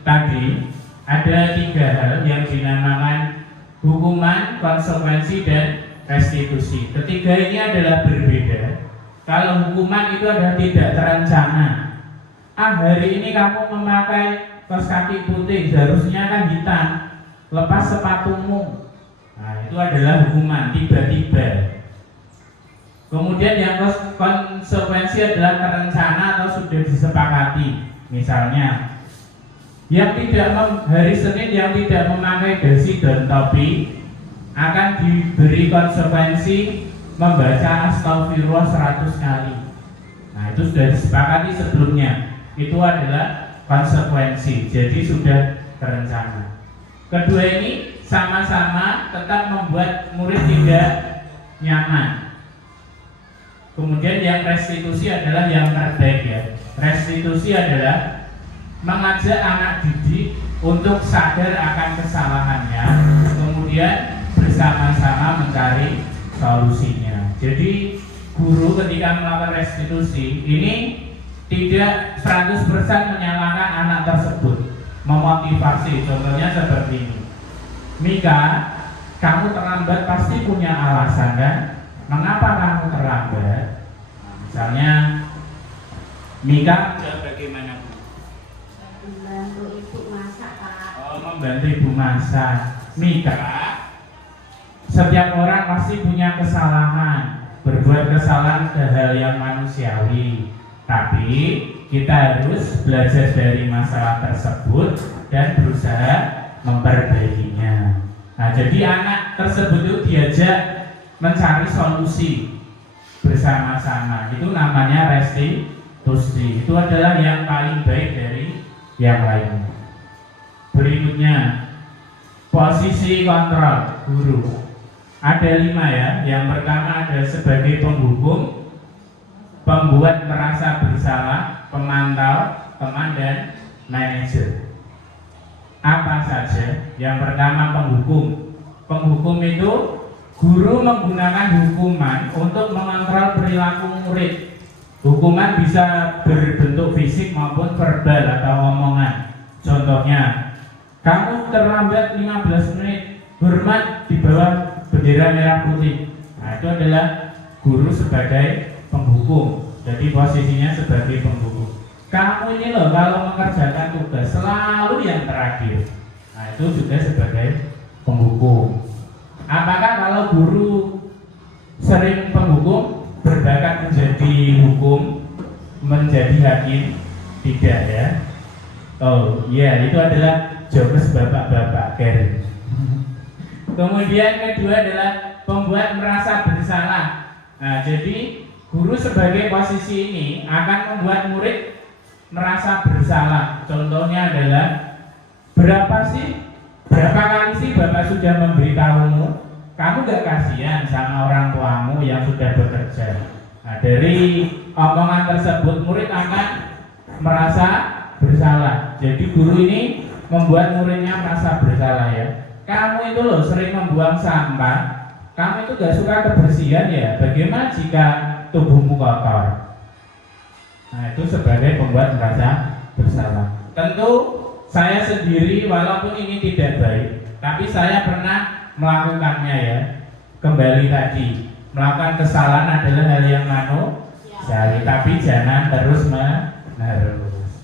tadi ada 3 hal yang dinamakan hukuman, konsekuensi, dan restitusi. Ketiga ini adalah berbeda. Kalau hukuman itu adalah tidak terencana. Hari ini kamu memakai kaos kaki putih, seharusnya kan hitam. Lepas sepatumu. Nah, itu adalah hukuman tiba-tiba. Kemudian yang konsekuensi adalah terencana atau sudah disepakati. Misalnya, hari Senin yang tidak memakai dasi dan topi akan diberi konsekuensi membaca astagfirullah 100 kali. Nah, itu sudah disepakati sebelumnya. Itu adalah konsekuensi. Jadi sudah terencana. Kedua ini sama-sama tetap membuat murid tidak nyaman. Kemudian yang restitusi adalah yang terbaik ya. Restitusi adalah mengajak anak didik untuk sadar akan kesalahannya, kemudian bersama-sama mencari solusinya. Jadi guru ketika melakukan restitusi ini tidak 100% menyalahkan anak tersebut, memotivasi. Contohnya seperti ini, Mika, kamu terlambat pasti punya alasan kan? Mengapa kamu terlambat? Nah, misalnya Mika bagaimana Bu? Membantu ibu masak, Pak. Membantu ibu masak. Mika, setiap orang pasti punya kesalahan, berbuat kesalahan ke hal yang manusiawi. Tapi kita harus belajar dari masalah tersebut dan berusaha memperbaikinya. Nah, jadi anak tersebut itu diajak mencari solusi bersama-sama. Itu namanya restitusi. Itu adalah yang paling baik dari yang lainnya. Berikutnya, posisi kontrol guru. Ada 5 ya. Yang pertama adalah sebagai penghukum, pembuat merasa bersalah, pemantau, teman, dan manajer. Apa saja? Yang pertama penghukum. Penghukum itu guru menggunakan hukuman untuk mengontrol perilaku murid. Hukuman bisa berbentuk fisik maupun verbal atau omongan. Contohnya, kamu terlambat 15 menit, hormat di bawah bendera merah putih. Nah, itu adalah guru sebagai penghukum. Jadi posisinya sebagai penghukum. Kamu ini loh kalau mengerjakan tugas selalu yang terakhir. Nah, itu juga sebagai penghukum. Apakah kalau guru sering penghukum berbakat menjadi hukum, menjadi hakim? Tidak ya. Oh iya, itu adalah jokes bapak-bapak Karen. Kemudian kedua adalah pembuat merasa bersalah. Nah, jadi guru sebagai posisi ini akan membuat murid merasa bersalah. Contohnya adalah berapa kali sih bapak sudah memberitahumu, kamu gak kasihan sama orang tuamu yang sudah bekerja. Nah, dari omongan tersebut murid akan merasa bersalah. Jadi guru ini membuat muridnya merasa bersalah ya. Kamu itu loh sering membuang sampah, kamu itu gak suka kebersihan ya. Bagaimana jika tubuhmu kotor? Nah, itu sebagai pembuat merasa bersalah. Tentu saya sendiri walaupun ini tidak baik, tapi saya pernah melakukannya ya. Kembali tadi, melakukan kesalahan adalah hal yang manusiawi, tapi jangan terus menerus.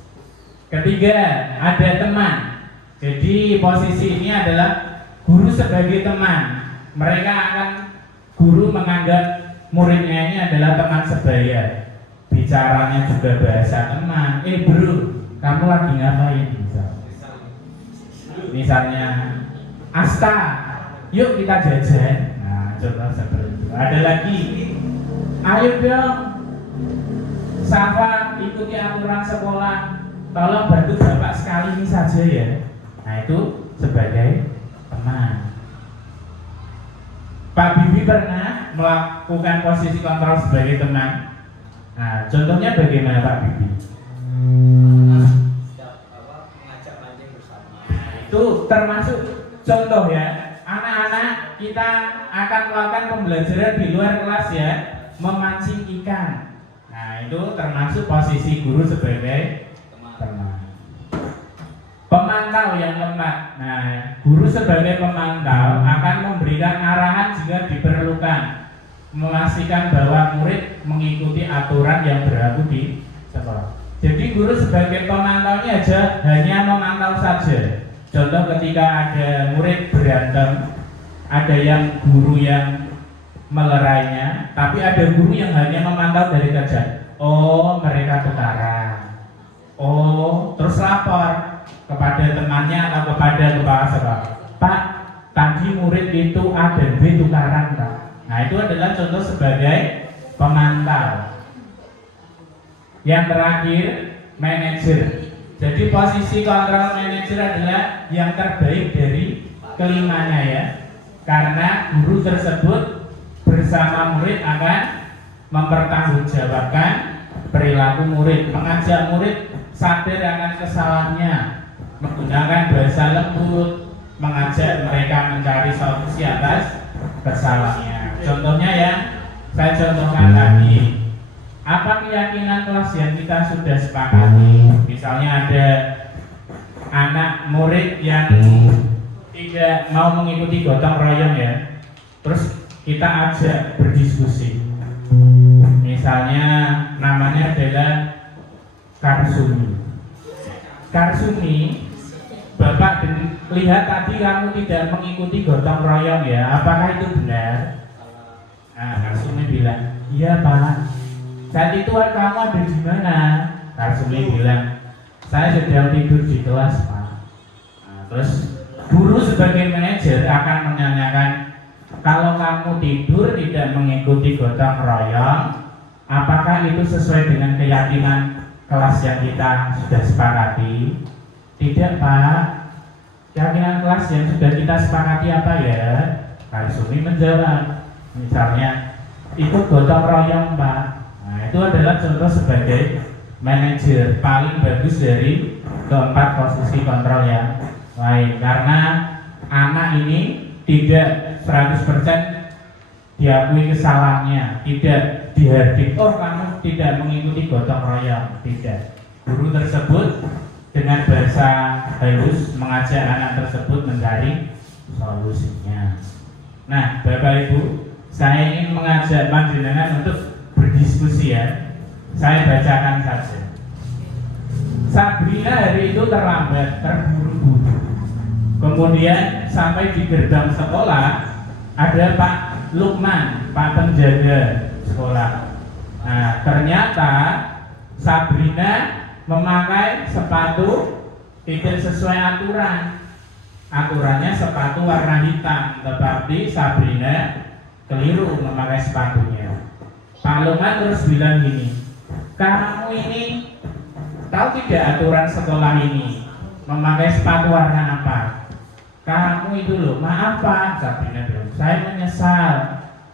Ketiga, ada teman. Jadi posisi ini adalah guru sebagai teman. Guru menganggap muridnya ini adalah teman sebaya. bicaranya juga bahasa teman. Bro, kamu lagi ngapain? Misalnya Asta, yuk kita jajan. Nah, contoh seperti itu. Ada lagi, ayo dong Safa ikuti aturan sekolah, tolong bantu bapak sekali ini saja ya. Nah, itu sebagai teman. Pak Bibi pernah melakukan posisi kontrol sebagai teman. Nah, contohnya bagaimana Pak Bibi? Mengajak mancing bersama. Itu termasuk contoh ya. Anak-anak kita akan melakukan pembelajaran di luar kelas ya, memancing ikan. Nah, itu termasuk posisi guru sebagai teman. Pemantau yang lemah. Nah, guru sebagai pemantau akan memberikan arahan jika diperlukan, memastikan bahwa murid mengikuti aturan yang berlaku di sekolah. Jadi guru sebagai pemantaunya aja hanya memantau saja. Contoh ketika ada murid berantem, ada yang guru yang melerainya, tapi ada guru yang hanya memantau dari kejauhan. Oh, mereka tukaran. Oh, terus lapor kepada temannya atau kepada kepala sekolah. Pak, tadi murid itu A dan B tukaran, Pak. Nah, itu adalah contoh sebagai pemantau. Yang terakhir, manajer. Jadi posisi kontrol manajer adalah yang terbaik dari kelimanya ya. Karena guru tersebut bersama murid akan mempertanggungjawabkan perilaku murid, mengajak murid sadar akan kesalahannya, menggunakan bahasa lembut, mengajak mereka mencari solusi atas kesalahannya. Contohnya yang saya contohkan tadi, apa keyakinan kelas yang kita sudah sepakati? Misalnya ada anak murid yang tidak mau mengikuti gotong royong ya, terus kita ajak berdiskusi. Misalnya namanya adalah Karsumi. Karsumi, Bapak lihat tadi kamu tidak mengikuti gotong royong ya, apakah itu benar? Nah, Karsumi bilang, iya Pak. Saat itu kamu ada di mana? Karsumi bilang, saya sedang tidur di kelas Pak. Nah, terus guru sebagai manajer akan menanyakan, kalau kamu tidur tidak mengikuti gotong royong, apakah itu sesuai dengan keyakinan kelas yang kita sudah sepakati? Tidak Pak. Keyakinan kelas yang sudah kita sepakati apa ya? Karsumi menjawab, misalnya itu gotong royong Pak. Nah, itu adalah contoh sebagai manajer paling bagus dari keempat posisi kontrol yang lain, karena anak ini tidak 100% diakui kesalahannya, tidak dihardik, oh kamu tidak mengikuti gotong royong, tidak. Guru tersebut dengan bahasa halus mengajak anak tersebut mencari solusinya. Nah, Bapak Ibu, saya ingin mengajak panjenengan untuk berdiskusi ya. Saya bacakan saja. Sabrina hari itu terlambat, terburu-buru. Kemudian sampai di gerbang sekolah ada Pak Lukman, Pak penjaga sekolah. Nah, ternyata Sabrina memakai sepatu tidak sesuai aturan. Aturannya sepatu warna hitam, tetapi Sabrina keliru memakai sepatunya. Pak Lukman terus bilang gini, kamu ini tahu tidak aturan sekolah ini memakai sepatu warna apa? Kamu itu loh, maaf Pak, Sabrina bilang, saya menyesal,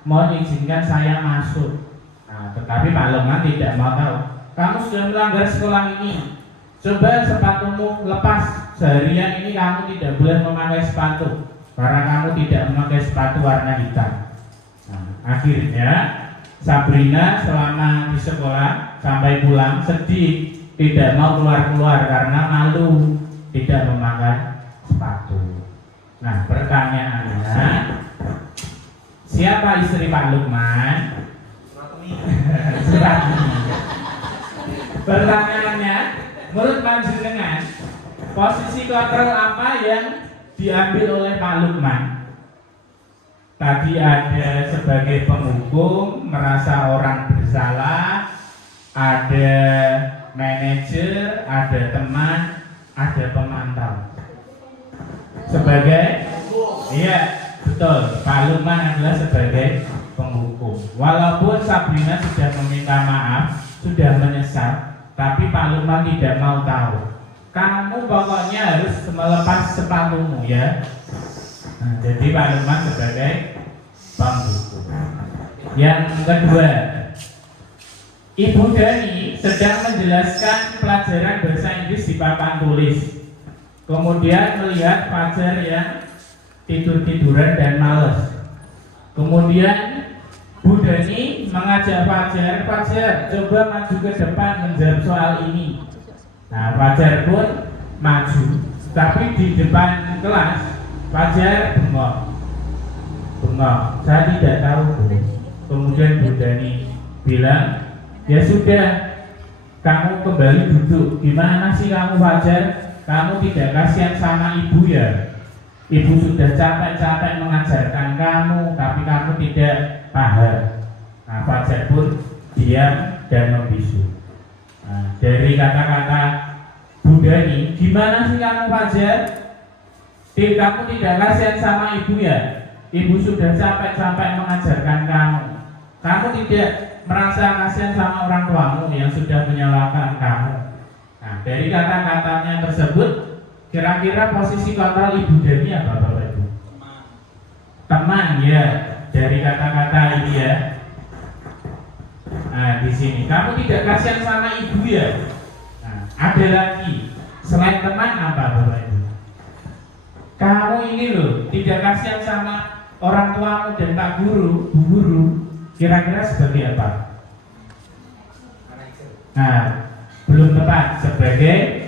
mohon izinkan saya masuk. Nah, tetapi Pak Lukman tidak mau tahu. Kamu sudah melanggar sekolah ini. Coba sepatumu lepas. Seharian ini kamu tidak boleh memakai sepatu karena kamu tidak memakai sepatu warna hitam. Nah, akhirnya Sabrina selama di sekolah sampai pulang sedih, tidak mau keluar-keluar karena malu tidak memakai sepatu. Nah, pertanyaannya, siapa istri Pak Lukman? Suratmi. Pertanyaannya, menurut panjenengan, posisi kontrol apa yang diambil oleh Pak Lukman? Tadi ada sebagai penghukum, merasa orang bersalah, ada manajer, ada teman, ada pemantau. Sebagai, iya betul, Pak Lukman adalah sebagai penghukum. Walaupun Sabrina sudah meminta maaf, sudah menyesal, tapi Pak Lukman tidak mau tahu. Kamu pokoknya harus melepas sepatumu ya. Nah, jadi Pak Lukman sebagai penghukum. Yang kedua, Ibu Dani sedang menjelaskan pelajaran bahasa Inggris di papan tulis. Kemudian melihat Fajar yang tidur-tiduran dan males. Kemudian Bu Dani mengajak Fajar, Fajar coba maju ke depan menjawab soal ini. Nah, Fajar pun maju, tapi di depan kelas Fajar bengong. Saya tidak tahu, Bu. Kemudian Bu Dani bilang, ya sudah, kamu kembali duduk. Gimana sih kamu Fajar? Kamu tidak kasihan sama ibu ya? Ibu sudah capek-capek mengajarkan kamu, tapi kamu tidak paham. Nah, Fajar pun diam dan membisu. Nah, dari kata-kata Bu Dani, gimana sih kamu Fajar? Kamu tidak kasihan sama ibu ya? Ibu sudah capek-capek mengajarkan kamu. Kamu tidak merasa kasihan sama orang tuamu yang sudah menyalahkan kamu. Nah, dari kata-katanya tersebut, kira-kira posisi kontrol Ibu Dani apa Bapak Ibu? Teman ya, dari kata-kata ini ya. Nah, di sini kamu tidak kasihan sama ibu ya. Nah, ada lagi selain teman apa Bapak Ibu? Kamu ini loh tidak kasihan sama orang tuamu dan Pak Guru, Bu Guru. Kira-kira sebagai apa? Nah, belum tepat, sebagai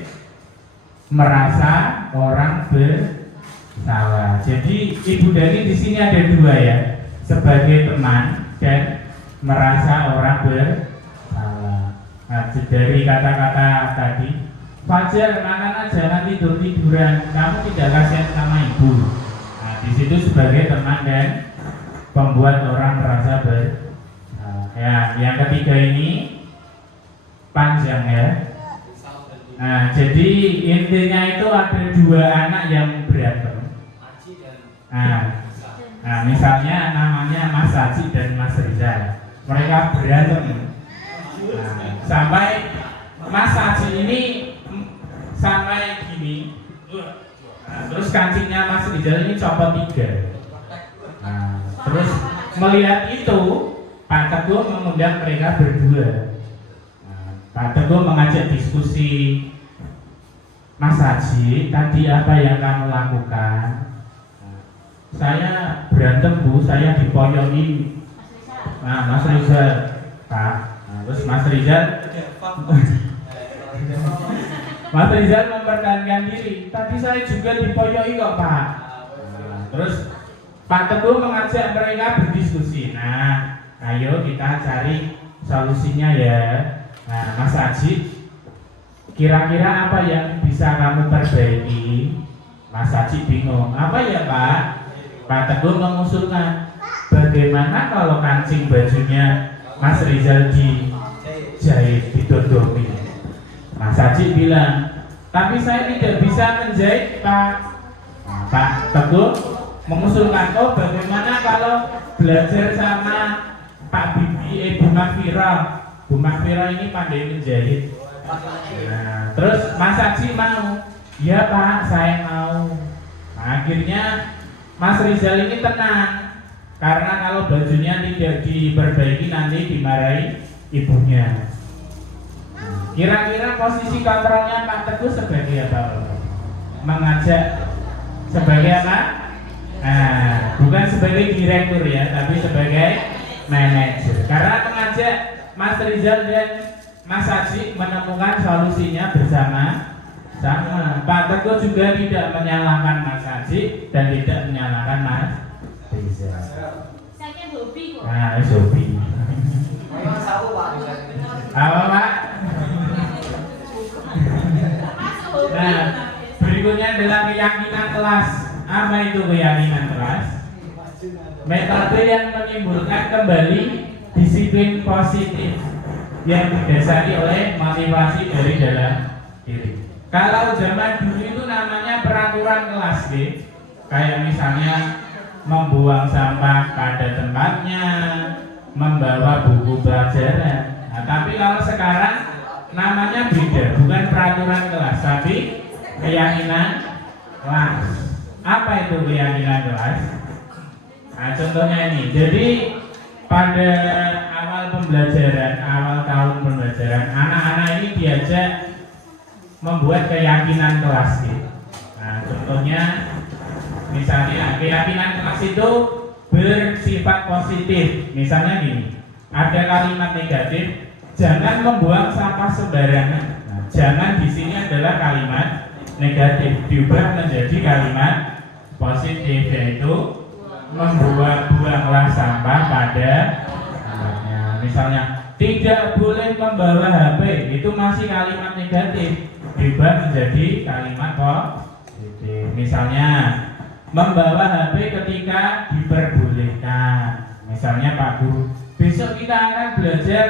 merasa orang bersalah. Jadi Ibu Dani di sini ada dua ya, sebagai teman dan merasa orang bersalah. Nah, dari kata-kata tadi, Fajar anak-anak jangan tidur-tiduran, kamu tidak kasihan sama ibu. Nah, di situ sebagai teman dan membuat orang merasa bersalah. Ya, yang ketiga ini panjang ya. Nah, jadi intinya itu ada dua anak yang berantem. Nah, misalnya namanya Mas Haji dan Mas Rizal. Mereka berantem. Nah, sampai Mas Haji ini sampai gini. Nah, terus kancingnya Mas Rizal ini copot 3. Nah, terus melihat itu Pak Teguh mengundang mereka berdua. Pak Teguh mengajak diskusi, Mas Haji, tadi apa yang kamu lakukan? Saya berantem Bu, saya dipoyoki. Nah, Mas Rizal, Pak. Nah, terus Mas Rizal mempertahankan diri. Tadi saya juga dipoyoki kok Pak. Nah, terus Pak Teguh mengajak mereka berdiskusi. Nah, ayo kita cari solusinya ya. Nah, Mas Haji, kira-kira apa yang bisa kamu perbaiki? Mas Haji bingung, apa ya Pak? Pak Teguh mengusulkan, bagaimana kalau kancing bajunya Mas Rizal dijahit, didodoli? Mas Haji bilang, tapi saya tidak bisa menjahit Pak. Nah, Pak Teguh mengusulkan, oh bagaimana kalau belajar sama Pak Bibi, Bu Makfirah? Bu Makfirah ini pandai menjahit. Nah, terus Mas Haji mau, ya Pak, saya mau. Nah, akhirnya Mas Rizal ini tenang, karena kalau bajunya tidak diperbaiki nanti dimarahi ibunya. Kira-kira posisi kontrolnya Pak Teguh sebagai apa? Mengajak sebagai apa? Nah, bukan sebagai direktur ya, tapi sebagai manajer. Karena mengajak Mas Rizal dan Mas Haji menemukan solusinya bersama-sama. Pak Teguh juga tidak menyalahkan Mas Haji dan tidak menyalahkan Mas Rizal. Saya hobi kok. Nah, hobi. Apa Pak? Nah, berikutnya adalah keyakinan kelas. Apa itu keyakinan kelas? Metode yang menimbulkan kembali disiplin positif. yang didasari oleh motivasi dari dalam diri. Kalau zaman dulu itu namanya peraturan kelas, kayak misalnya membuang sampah pada tempatnya, membawa buku pelajaran. Nah, tapi kalau sekarang namanya beda, bukan peraturan kelas, tapi keyakinan kelas. Apa itu keyakinan kelas? Nah, contohnya ini. Jadi pada awal pembelajaran, awal tahun pembelajaran, anak-anak ini diajak membuat keyakinan kelas. Nah, contohnya misalnya keyakinan kelas itu bersifat positif. Misalnya gini, ada kalimat negatif, jangan membuang sampah sembarangan. Nah, jangan di sini adalah kalimat negatif, diubah menjadi kalimat positif, yaitu membuanglah sampah pada tempatnya. Misalnya tidak boleh membawa HP, itu masih kalimat negatif, diubah menjadi kalimat positif. Misalnya membawa HP ketika diperbolehkan. Misalnya Pak Guru, besok kita akan belajar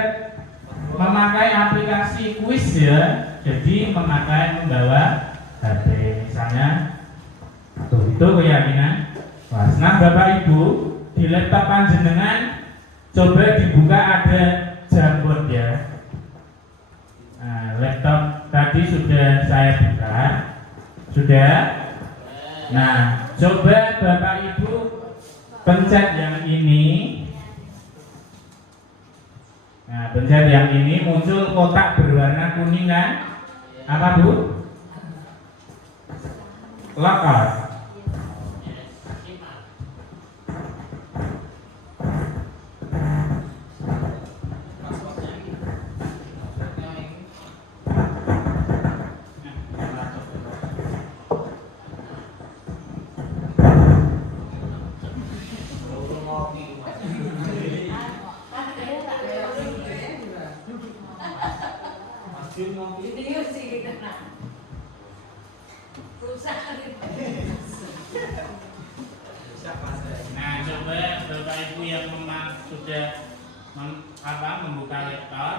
memakai aplikasi kuis ya, jadi membawa HP. Misalnya itu keyakinan kelas. Nah Bapak Ibu, di laptop panjenengan coba dibuka, ada jamboard ya. Nah, laptop tadi sudah saya buka, sudah. Nah, coba Bapak Ibu pencet yang ini. Nah, pencet yang ini, muncul kotak berwarna kuning kan? Apa Bu? Lockout. Nah, coba Bapak Ibu yang sudah membuka laptop.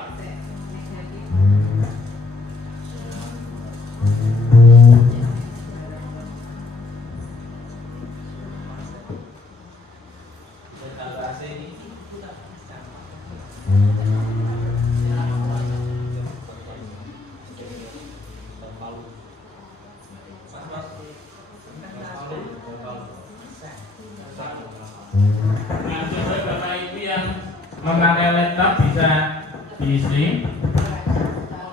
Nah, coba Bapak Ibu yang memakai laptop bisa diisi.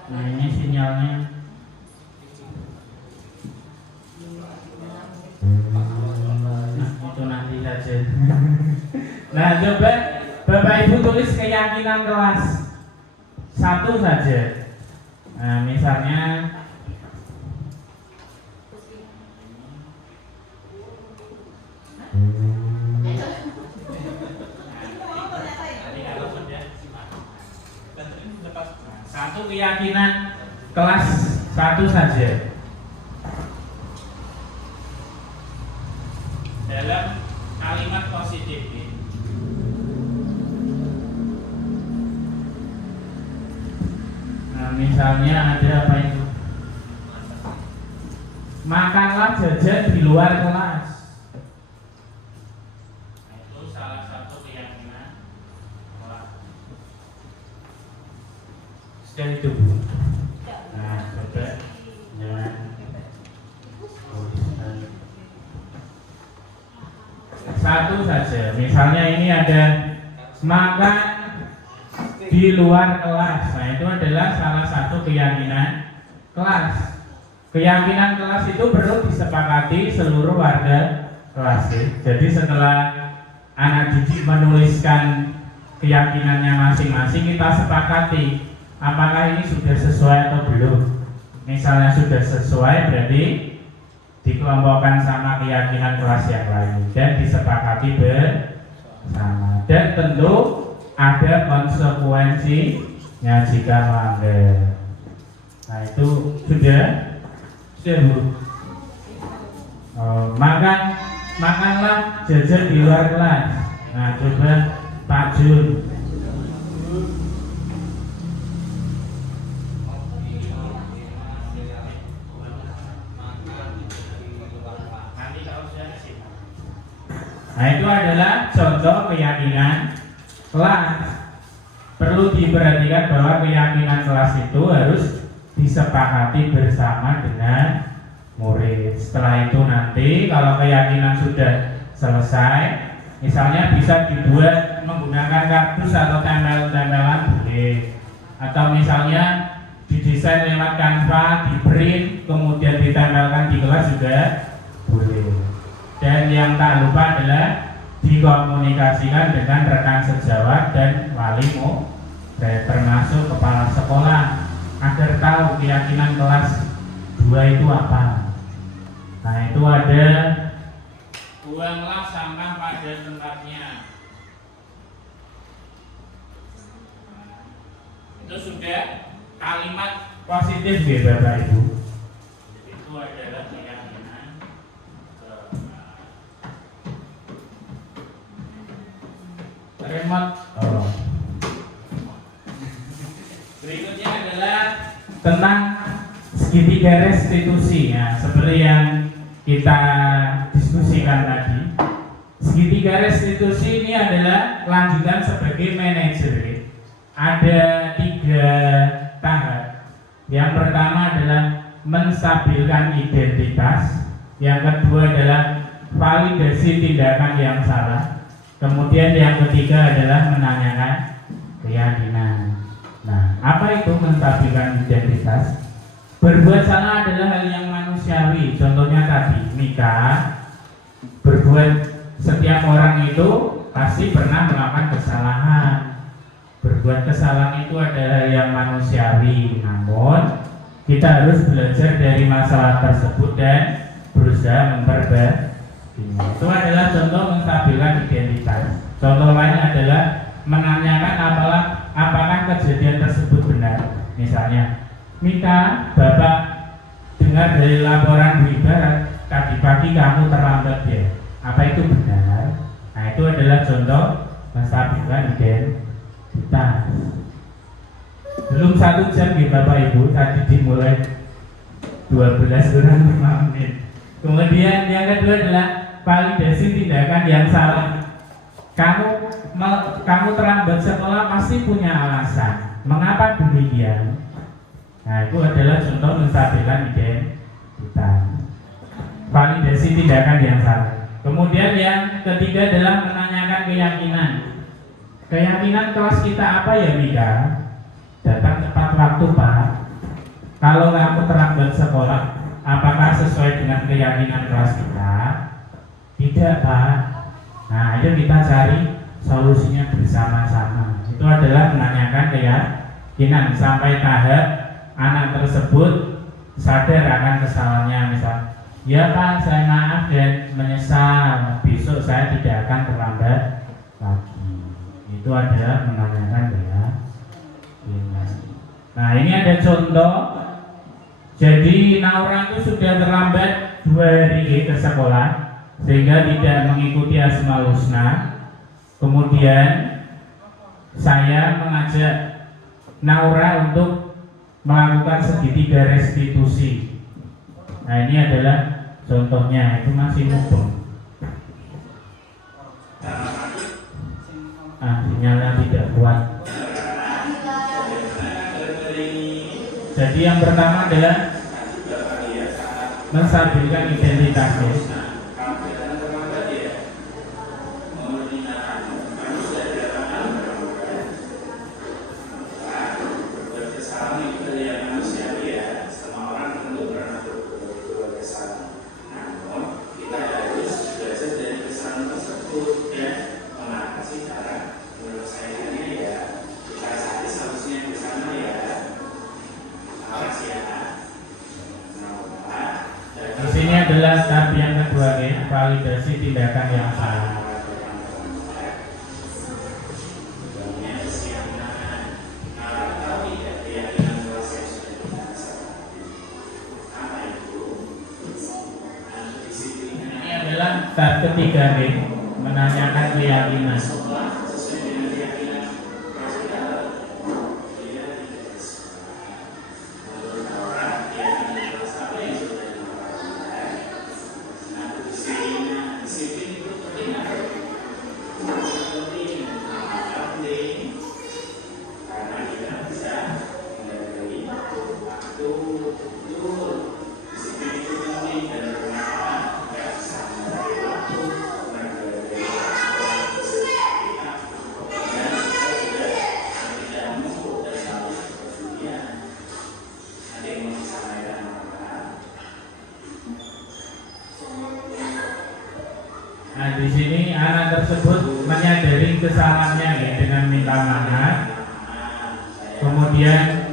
Nah, ini sinyalnya. Nah, itu nanti saja. Nah, coba Bapak Ibu tulis keyakinan kelas satu saja. Nah, misalnya satu keyakinan kelas satu saja dalam kalimat positif. Nah, misalnya ada apa itu? Makanlah jajan di luar kelas. Nah, itu salah satu keyakinan kelas. Sudah itu Bu. Nah, coba jangan satu saja. Misalnya ini ada makan di luar kelas. Nah, itu adalah salah satu keyakinan kelas. Keyakinan kelas itu perlu disepakati seluruh warga kelas. Jadi setelah anak didik menuliskan keyakinannya masing-masing, kita sepakati apakah ini sudah sesuai atau belum. Misalnya sudah sesuai, berarti dikelompokkan sama keyakinan kelas yang lain dan disepakati bersama. Dan tentu ada konsekuensinya jika melanggar. Nah, itu sudah Bu. Makanlah jajan di luar kelas. Nah, coba Pak Jun. Nah, itu adalah contoh keyakinan kelas. Perlu diperhatikan bahwa keyakinan kelas itu harus disepakati bersama dengan murid. Setelah itu nanti kalau keyakinan sudah selesai, misalnya bisa dibuat menggunakan kardus atau tempel-tempelan boleh, atau misalnya didesain lewat Canva, di print, kemudian ditempelkan di kelas juga boleh. Dan yang tak lupa adalah dikomunikasikan dengan rekan sejawat dan wali murid, termasuk kepala sekolah, agar tahu keyakinan kelas 2 itu apa. Nah, itu ada buanglah sampah pada tempatnya. Itu sudah kalimat positif ya Bapak Ibu. Itu adalah keyakinan. Remote. Berikutnya adalah tentang segitiga restitusi ya, seperti yang kita diskusikan tadi. Segitiga restitusi ini adalah lanjutan sebagai manajer. Ada 3 tahap. Yang pertama adalah menstabilkan identitas, yang kedua adalah validasi tindakan yang salah, kemudian yang ketiga adalah menanyakan keyakinan. Nah, apa itu menstabilkan identitas? Berbuat salah adalah hal yang manusiawi. Contohnya tadi, nikah. Setiap orang itu pasti pernah melakukan kesalahan. Berbuat kesalahan itu adalah yang manusiawi. Namun kita harus belajar dari masalah tersebut dan berusaha memperbaikinya. Itu adalah contoh menstabilkan identitas. Contoh lain adalah menanyakan apakah kejadian tersebut benar. Misalnya, Mika, Bapak dengar dari laporan Bu Ibarat tadi pagi kamu terlambat ya. Apa itu benar? Nah, itu adalah contoh menstabilkan identitas. Belum 1 jam ya Bapak Ibu, tadi dimulai 12 kurang 5 menit. Kemudian yang kedua adalah validasi tindakan yang salah. Kamu terlambat sekolah pasti punya alasan. Mengapa demikian? Nah, itu adalah contoh menstabilkan identitas. Validasi tindakan yang salah. Kemudian yang ketiga adalah menanyakan keyakinan. Keyakinan kelas kita apa ya Mika? Datang tepat waktu Pak. Kalau kamu terlambat sekolah, apakah sesuai dengan keyakinan kelas kita? Tidak Pak. Nah, ayo kita cari solusinya bersama-sama. Itu adalah menanyakan keyakinan sampai tahap anak tersebut sadar akan kesalahannya. Misal, ya Pak, saya maaf dan menyesal. Besok saya tidak akan terlambat lagi. Itu adalah menanyakan keyakinan. Nah, ini ada contoh. Jadi Naura itu sudah terlambat 2 hari ke sekolah sehingga tidak mengikuti Asmaul Husna. Kemudian saya mengajak Naura untuk melakukan segitiga restitusi. Nah, ini adalah contohnya, itu masih mubeng. Sinyalnya tidak kuat. Jadi yang pertama adalah menstabilkan identitasnya. Ini adalah tahap yang kedua, validasi tindakan yang salah. Ini adalah tahap ketiga, menanyakan keyakinan. Nah, di sini anak tersebut menyadari kesalahannya ya, dengan minta maaf. Kemudian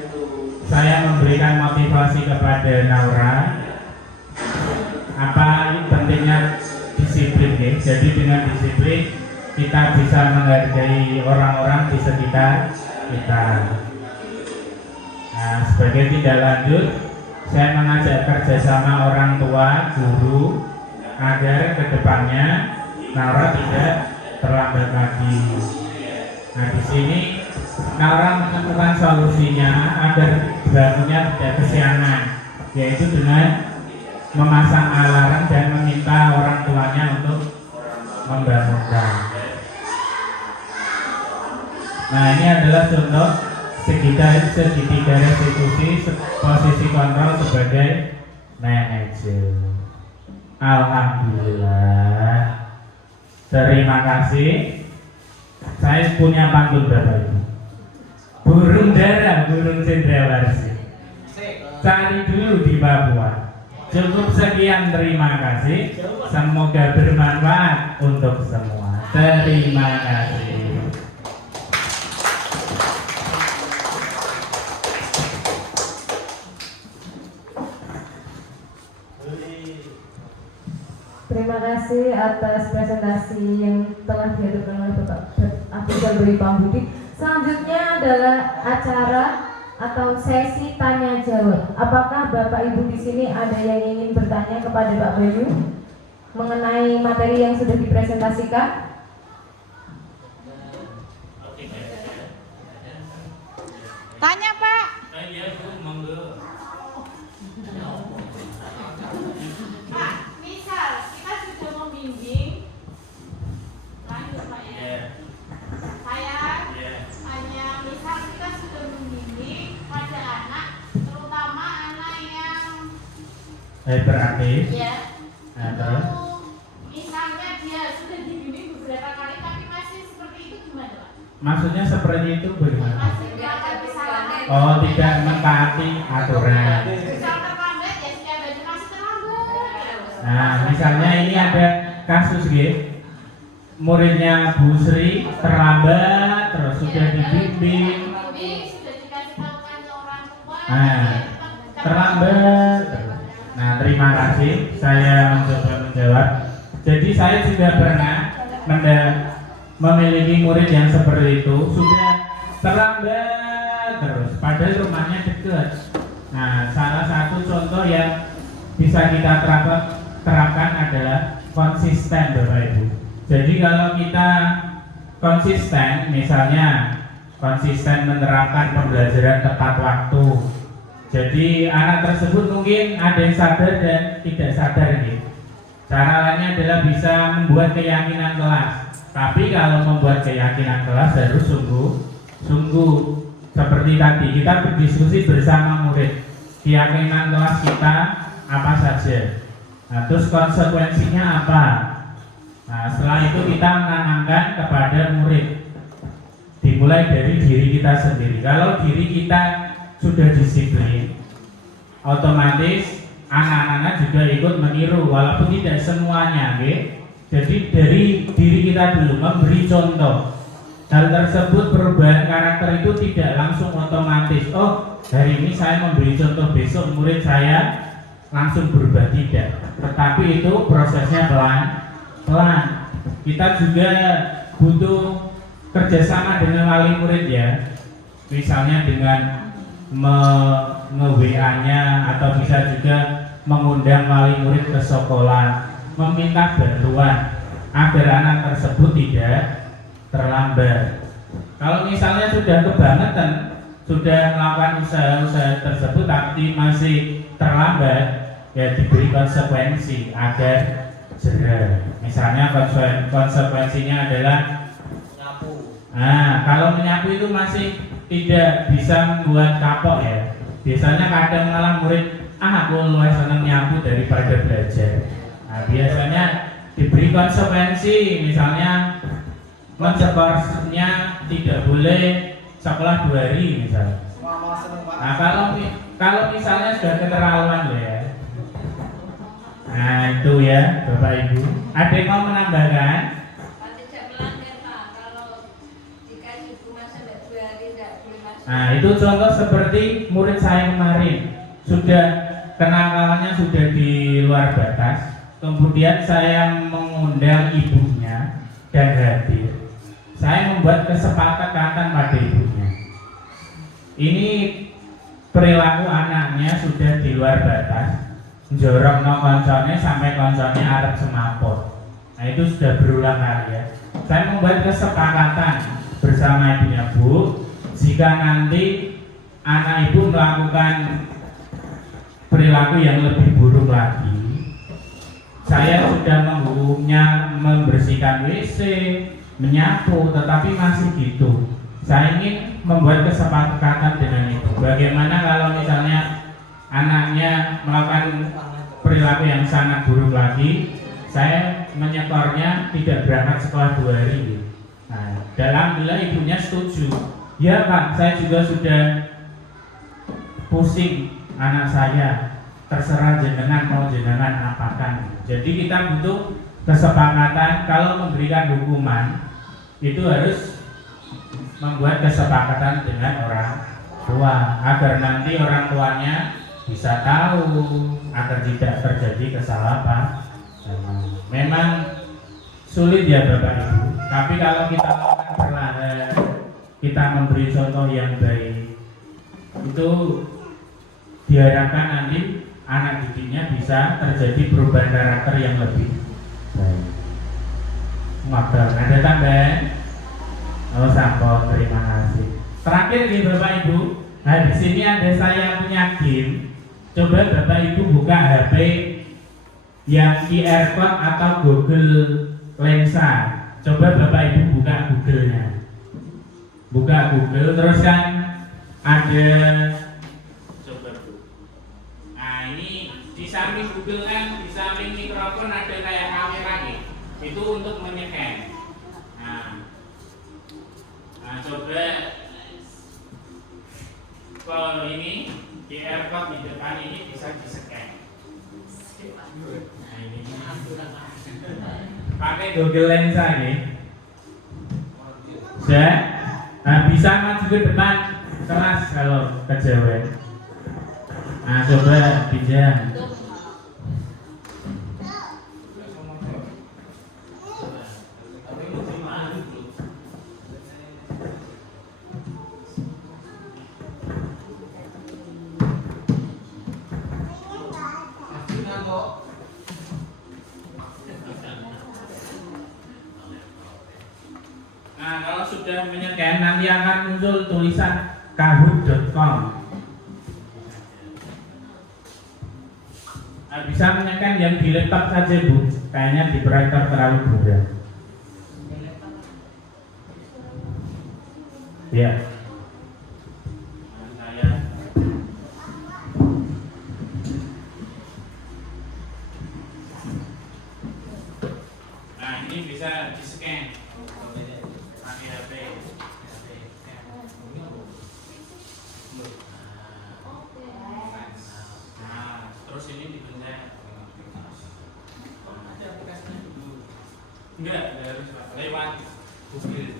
saya memberikan motivasi kepada Naura. Apa pentingnya disiplin ya? Jadi dengan disiplin kita bisa menghargai orang-orang di sekitar kita. Nah, sebagai tindak lanjut, saya mengajak kerjasama orang tua, guru, agar kedepannya Naura tidak terlambat lagi. Nah, di sini Naura menemukan solusinya agar bangunnya tidak kesiangan, yaitu dengan memasang alarm dan meminta orang tuanya untuk membangunkan. Nah, ini adalah contoh segitiga restitusi posisi kontrol sebagai manajer. Alhamdulillah. Terima kasih. Saya punya pantun Bapak Ibu. Burung dara, burung cendrawasih. Cari dulu di Papua. Cukup sekian, terima kasih. Semoga bermanfaat untuk semua. Terima kasih. Terima kasih atas presentasi yang telah dihadirkan oleh Bapak Abdul Dwi Pambudi. Selanjutnya adalah acara atau sesi tanya jawab. Apakah Bapak Ibu di sini ada yang ingin bertanya kepada Pak Bayu mengenai materi yang sudah dipresentasikan? Tanya Pak. Pak, misal kita sudah membimbing, lanjut Pak ya. Saya hanya misal kita sudah membimbing pada anak, terutama anak yang Hyperaktif. ya, Nah, terus misalnya dia sudah dibimbing beberapa kali tapi masih seperti itu gimana Pak? maksudnya seperti itu bagaimana? Masih melakukan kesalahan. Oh, tidak mentaati aturan. Misal terlambat ya setiap hari masih terlambat. Nah, misalnya ini ada kasus gitu, muridnya Bu Sri terlambat, terus sudah dibimbing, Sudah dikasih tahukan ke orang tua. nah, terlambat. Nah, terima kasih, saya mencoba menjawab. Jadi saya juga pernah memiliki murid yang seperti itu, sudah terlambat terus, padahal rumahnya dekat. Nah, salah satu contoh yang bisa kita terapkan adalah konsisten, Bapak Ibu. Jadi kalau kita konsisten, misalnya konsisten menerapkan pembelajaran tepat waktu. Jadi anak tersebut mungkin ada yang sadar dan tidak sadar gitu. Cara lainnya adalah bisa membuat keyakinan kelas. Tapi kalau membuat keyakinan kelas harus sungguh seperti tadi kita berdiskusi bersama murid. Keyakinan kelas kita apa saja. Nah, terus konsekuensinya apa? Nah, setelah itu kita menanamkan kepada murid. Dimulai dari diri kita sendiri. Kalau diri kita sudah disiplin, otomatis anak-anak juga ikut meniru walaupun tidak semuanya, okay? Jadi dari diri kita dulu memberi contoh. Hal tersebut perubahan karakter itu tidak langsung otomatis. Oh, hari ini saya memberi contoh, besok murid saya langsung berubah, tidak. Tetapi itu prosesnya pelan-pelan. Kita juga butuh kerjasama dengan wali murid ya. Misalnya dengan nge-WA-nya atau bisa juga mengundang wali murid ke sekolah, meminta bantuan agar anak tersebut tidak terlambat. Kalau misalnya sudah kebangetan, sudah melakukan usaha-usaha tersebut tapi masih terlambat, ya diberi konsekuensi agar jerah. Misalnya konsekuensinya adalah nyapu. nah, kalau menyapu itu masih tidak bisa membuat kapok ya. Biasanya kadang malah murid, aku lebih senang nyapu daripada belajar. Nah, biasanya diberi konsekuensi, misalnya mensekornya tidak boleh sekolah 2 hari misalnya. Nah, kalau misalnya sudah keterlaluan loh ya. Nah itu ya Bapak Ibu. Ada yang mau menambahkan? Pak tidak melanggar Pak, kalau dikasih hukuman sampai 2 hari tidak boleh masuk. Nah itu contoh seperti murid saya kemarin, sudah kenakalannya sudah di luar batas. Kemudian saya mengundang ibunya dan hadir. Saya membuat kesepakatan pada ibunya. Ini perilaku anaknya sudah di luar batas. Jorok no koncone sampai koncone arep semaput. Nah itu sudah berulang kali ya. Saya membuat kesepakatan bersama ibunya, Bu, jika nanti anak ibu melakukan perilaku yang lebih buruk lagi, saya sudah menghukumnya membersihkan WC, menyapu, tetapi masih gitu. Saya ingin membuat kesepakatan dengan ibu. Bagaimana kalau misalnya anaknya melakukan perilaku yang sangat buruk lagi, saya menyetornya tidak berangkat sekolah 2 hari. Nah, alhamdulillah ibunya setuju. Ya Pak, saya juga sudah pusing anak saya, terserah jenengan mau jenengan apakan. Jadi kita butuh kesepakatan. Kalau memberikan hukuman itu harus membuat kesepakatan dengan orang tua agar nanti orang tuanya bisa tahu agar tidak terjadi kesalahan. Memang sulit ya Bapak Ibu, tapi kalau kita lakukan perlahan, kita memberi contoh yang baik, itu diharapkan nanti anak didiknya bisa terjadi perubahan karakter yang lebih baik. Ngobrol, ada tambahan? Oh sampun, terima kasih. Terakhir nih Bapak Ibu, nah di sini ada saya punya game. Coba Bapak Ibu buka HP yang QR code atau Google Lensa. Coba Bapak Ibu buka Google-nya. Buka Google, terus kan ada, coba Bu. Nah ini di samping Google kan, di samping mikrofon ada kayak kamera nih. Itu untuk menyekan. Nah coba kalau ini QR code di depan ini bisa di-scan. Nah ini pakai Google Lensa nih. Sudah? Nah bisa maju ke depan kelas kalau kejauhan. Nah coba pinjam. Nah kalau sudah menyekan nanti akan muncul tulisan kahoot.com. Nah, bisa menyekan yang di laptop saja Bu, kayaknya di proyektor terlalu berat. Ya. Nah ini bisa di-scan. Pakai HP. Nah, terus ini dipencet. Enggak harus lewat Google.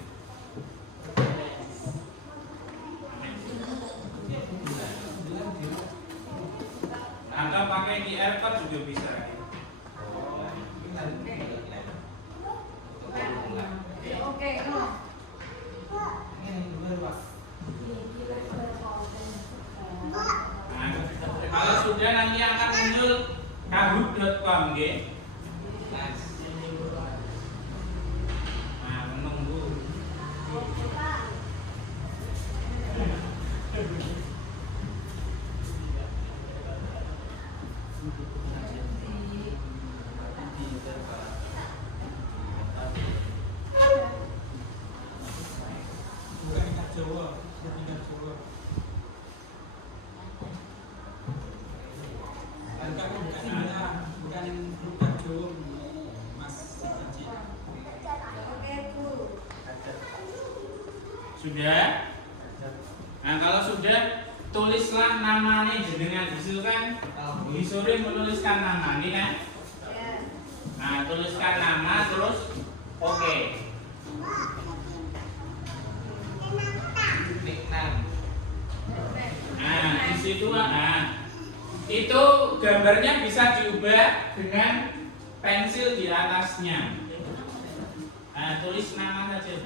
Atau pakai QR code juga bisa. Oke, no. Nah, kalau sudah nanti akan muncul kahoot.com nggih. Nah, menunggu. Sudah? Nah kalau sudah, tulislah namanya jenengan. Di situ kan di sore menuliskan nama ini kan. Nah, tuliskan nama terus oke. Nickname. Nah, di situ itu gambarnya bisa diubah dengan pensil di atasnya. Nah, tulis nama saja.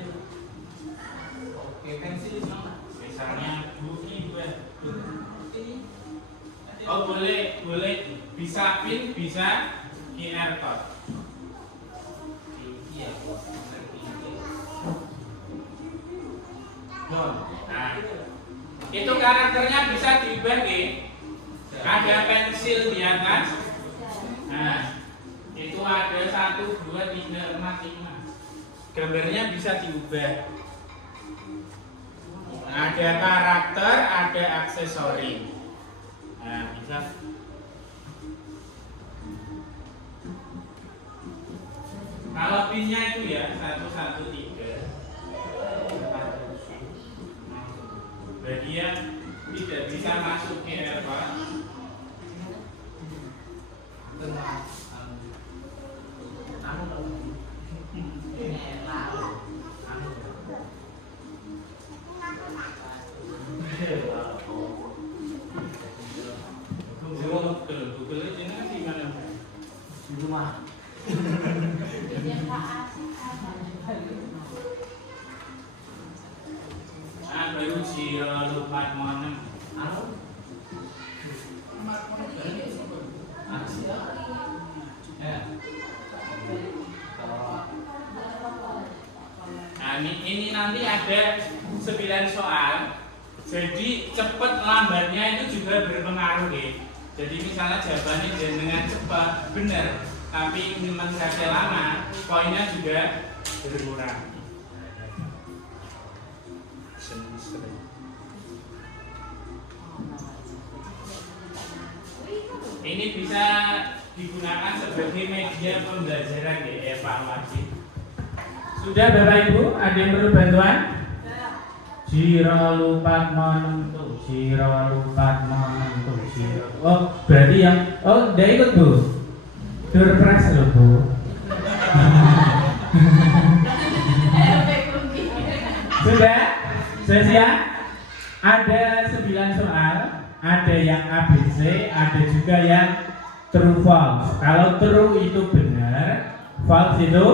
Oke, pensil nama. Misalnya Bu ini Bu. Oh, boleh bisa pin, bisa QR code. Nah, itu karakternya bisa diubah nih. Ada pensil di atas. Nah, itu ada 1, 2, 3, 4, 5. Gambarnya bisa diubah. Ada karakter, ada aksesori. Nah, bisa. Kalau pinnya itu ya 113. Bagi yang tidak bisa masuk ke apa? Google itu nanti mana? Di rumah. Baru Jiro lupa monem. Nah, ini nanti ada 9 soal. Jadi cepat lambatnya itu juga berpengaruh ya. Jadi misalnya jawabannya dengan cepat benar, tapi implementasi lama, poinnya juga berkurang. Ini bisa digunakan sebagai media pembelajaran ya, evaluasi. Sudah Bapak Ibu, ada yang perlu bantuan? Jiro lupa menentu, Jiro lupa menentu, Jiro. Oh, berarti yang udah ikut Bu. Durpres loh Bu. Sudah? Sudah siap? Ada 9 soal. Ada yang ABC, ada juga yang true false. Kalau true itu benar, false itu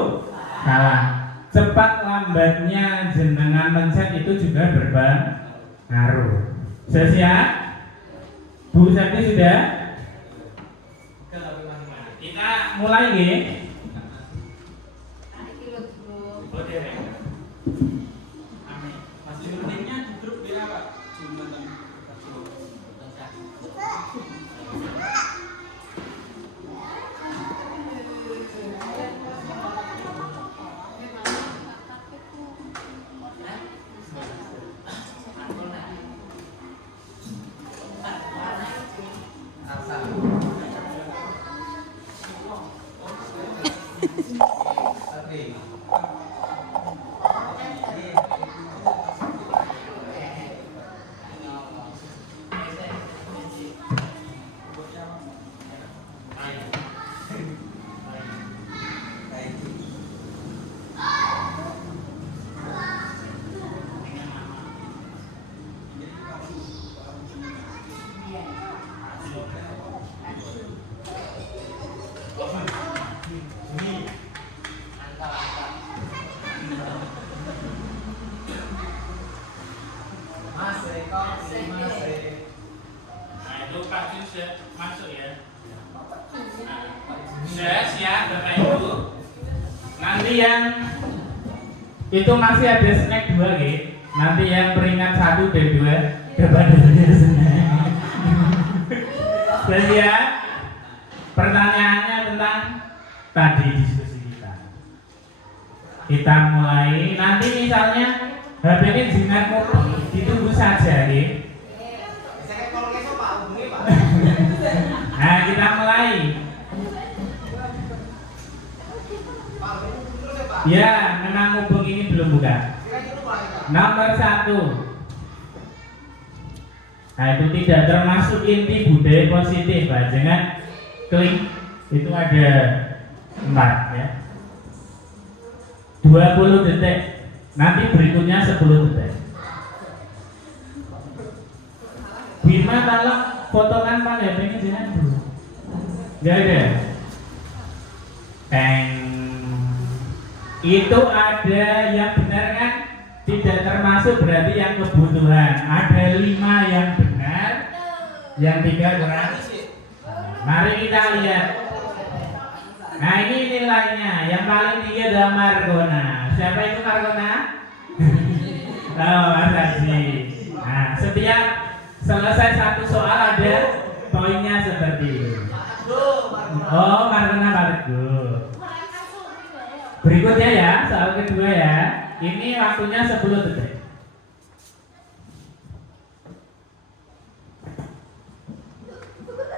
salah. Cepat lambatnya jenengan mencet itu juga berpengaruh. Sudah siap? Bu Septi sudah? Kita mulai nggih. Masih pentingnya di grup dia Pak. Masuk ya. Sudah siap Bapak Ibu. Nanti yang itu masih ada snack 2 gitu. Nanti yang peringkat 1 dan 2 dapat snack. Sudah siap? Pertanyaannya tentang tadi diskusi kita. Kita mulai. Nanti misalnya HP ini jangan ditunggu saja gitu. Nah, kita mulai. Ya, memang hubung ini belum buka. Nomor 1. Nah, itu tidak termasuk inti budaya positif. Jangan klik. Itu ada 4 ya. 20 detik. Nanti berikutnya 10 detik. Bima kalau potongan Pak ya pengen jenengan dulu. Enggak ada. Teng. Itu ada yang benar kan? Tidak termasuk berarti yang kebutuhan. Ada 5 yang benar, yang 3 kurang. Mari kita lihat. Nah ini nilainya. Yang paling tinggi adalah Margona. Siapa itu Margona? Oh, Mas Haji. Nah, setiap selesai satu soal ada poinnya seperti ini. Oh, Margona Margo. Berikutnya ya, soal kedua ya. Ini waktunya 10 detik.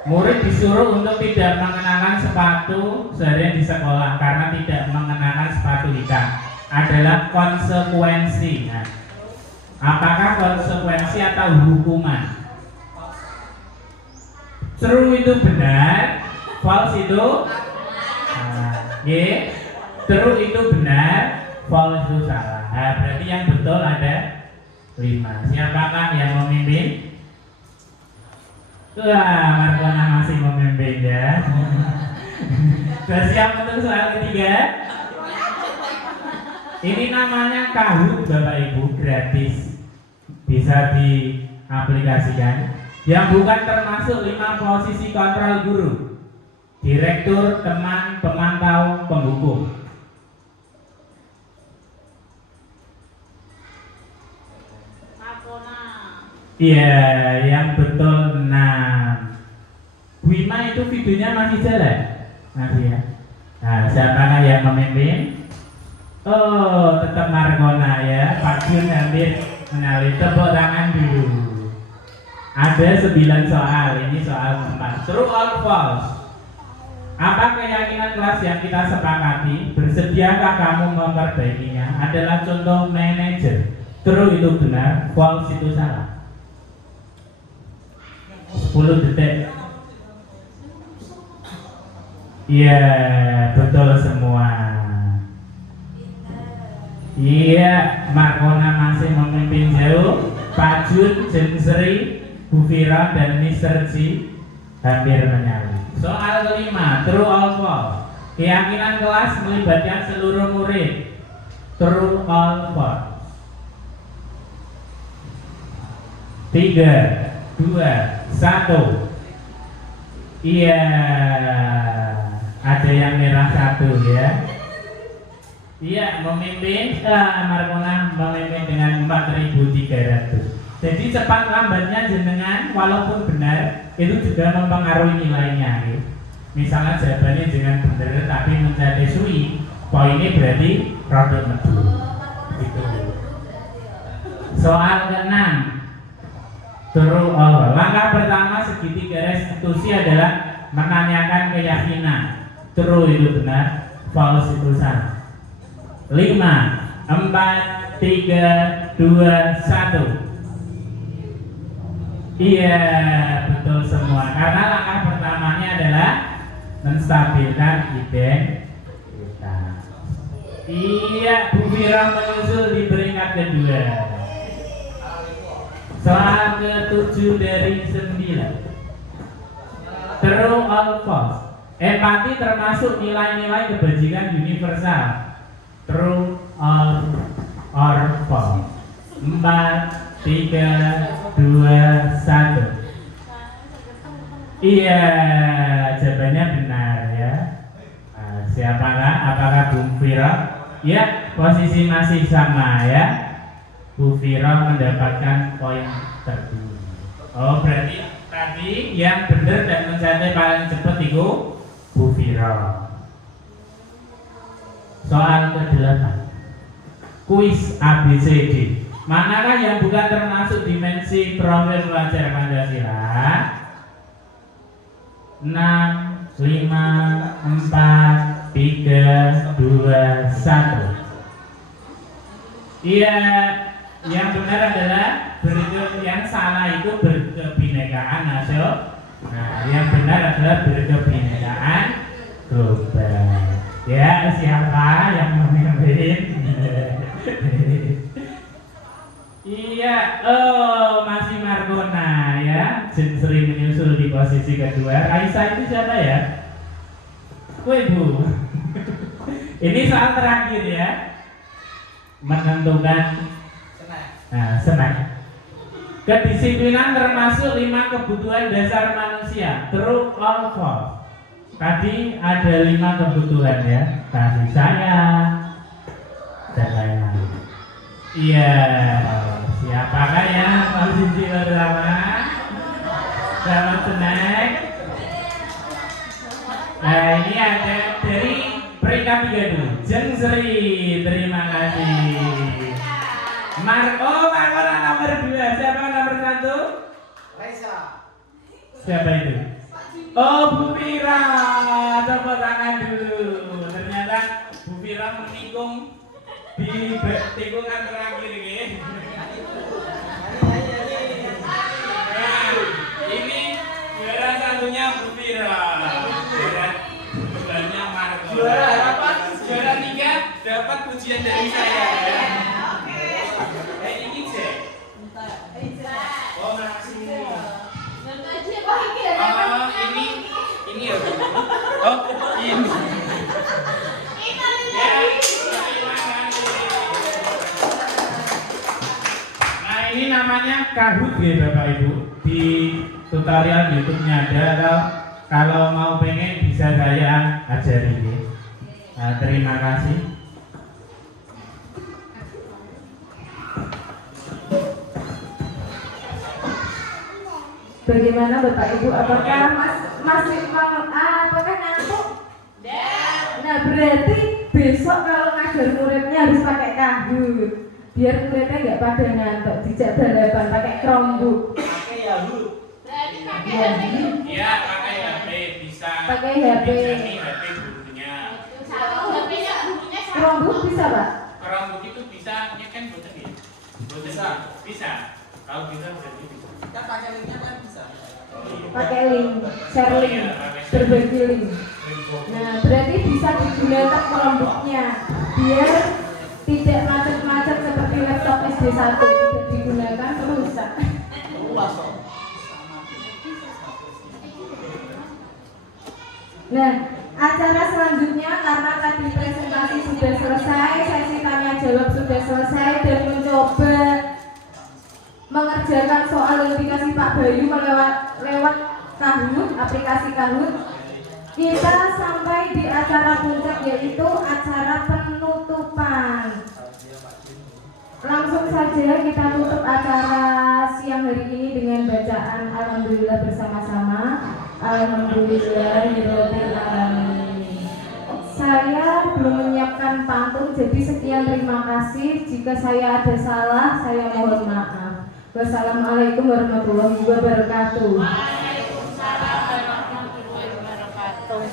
Murid disuruh untuk tidak mengenakan sepatu seharian di sekolah karena tidak mengenakan sepatu hitam adalah konsekuensi. Nah, apakah konsekuensi atau hukuman? True itu benar, false itu true itu benar, false itu salah. Nah, berarti yang betul ada 5. Siapakah yang memimpin? Wah, Margona masih memimpin ya. Sudah siap untuk soal ketiga? Ini namanya Kahoot Bapak Ibu, gratis. Bisa diaplikasikan. Yang bukan termasuk 5 posisi kontrol guru. Direktur, teman, pemantau, penghukum. Iya, yang betul 6. Wima itu videonya masih jalan? Masih ya. Nah, siapakah yang memimpin? Oh, tetap Margona ya. Pak Jun hampir menyalip. Tepuk tangan dulu. Ada 9 soal. Ini soal 4. True or false? Apa keyakinan kelas yang kita sepakati? Bersediakah kamu memperbaikinya? Adalah contoh manajer. True itu benar, false itu salah. 10 detik. Iya, betul semua. Iya, Margona masih memimpin jauh. Pak Jun, Jen Sri, Bu Fira, dan Mr. G hampir menyalip. Soal kelima, true or false? Keyakinan kelas melibatkan seluruh murid. True or false? 3, 2, 1. Iya, ada yang merah 1 ya. Iya, memimpin. Margona memimpin dengan 4.300. Jadi cepat lambatnya jenengan walaupun benar itu juga mempengaruhi nilainya ya. Misalnya jawabannya dengan benar tapi mencapai sui, poinnya berarti produk medu. Gitu. Soal ke-6. True or. Langkah pertama segitiga restitusi adalah menanyakan keyakinan. True itu benar, false itu salah. 5, 4, 3, 2, 1. Iya, betul semua. Karena langkah pertamanya adalah menstabilkan identitas. Iya, Bu Fira menyusul di peringkat kedua. Soal ke-7 dari 9. True or false? Empati termasuk nilai-nilai kebajikan universal. True or false? 4, 3, 2, 1. Iya, jawabannya benar ya. Nah, siapakah? Apakah Bu Fira? Ya, posisi masih sama ya. Bu Fira mendapatkan poin tertinggi. Oh, berarti tadi yang benar dan mencapai paling cepat itu Bu Fira. Soal ke-8. Kuis ABCD. Manakah yang bukan termasuk dimensi profil pelajar Pancasila? 6, 5, 4, 3, 2, 1. Iya, yang benar adalah yang salah itu berkebinekaan nasional. Nah, yang benar adalah berkebinekaan global. Ya, siapa yang memimpin? Iya, oh masih Markona ya, Jin sering menyusul di posisi kedua. Raisa itu siapa ya? Kue Bu. Ini soal terakhir ya, menentukan senang. Kedisiplinan termasuk 5 kebutuhan dasar manusia. True or false? Tadi ada 5 kebutuhan ya, kasih sayang dan lain-lain. Iya, siapakah yang posisi pertama? Selamat snack. Nah ini ada dari peringkat 3 dulu, Jeng Sri, terima kasih. Marco nomor 2, siapa nomor 1? Raisa. Siapa itu? Oh Bu Fira, tepuk tangan dulu. Ternyata Bu Fira menikung di tikungan terakhir ini. Nah, ini juara satunya Bu Fira. Juaranya Marco. Juara 3 dapat pujian dari saya ya. Ini cek. Oh makasih. Ini ya. Oh ini. Ya, terima kasih. Nah ini namanya Kahoot ya Bapak Ibu. Di tutorial YouTube-nya ada. Kalau mau pengen bisa saya ajari ya. Nah, terima kasih. Bagaimana Bapak Ibu? Apakah masih apakah ngantuk? Nah berarti besok kalau ngajar muridnya harus pakai Kahoot biar muridnya nggak pada ngantuk, dijak balapan pakai Chromebook. Pakai Yahoo. Berarti pakai Iya. HP. Iya, pakai HP bisa. Pakai HP. Dijani HP gurunya. Satu HP-nya gurunya satu. Chromebook bisa Pak? Chromebook itu bisa, ya kan boten ya? Boten Bisa. Bisa. Kalau bisa berarti bisa. Kan pakai linknya kan bisa. Pakai link, share link, berbagi link. Nah berarti bisa digunakan Chromebooknya biar tidak macet-macet seperti laptop SD1 tidak digunakan rusak. Luas kok. Nah, acara selanjutnya karena tadi presentasi sudah selesai, sesi tanya jawab sudah selesai dan mencoba mengerjakan soal yang dikasih Pak Bayu lewat Kahoot, aplikasi Kahoot. Kita sampai di acara puncak yaitu acara penutupan. Langsung saja kita tutup acara siang hari ini dengan bacaan Alhamdulillah bersama-sama. Alhamdulillahirabbil alamin. Saya belum menyiapkan pantun, jadi sekian terima kasih. Jika saya ada salah, saya mohon maaf. Wassalamualaikum warahmatullahi wabarakatuh. Waalaikumsalam warahmatullahi wabarakatuh.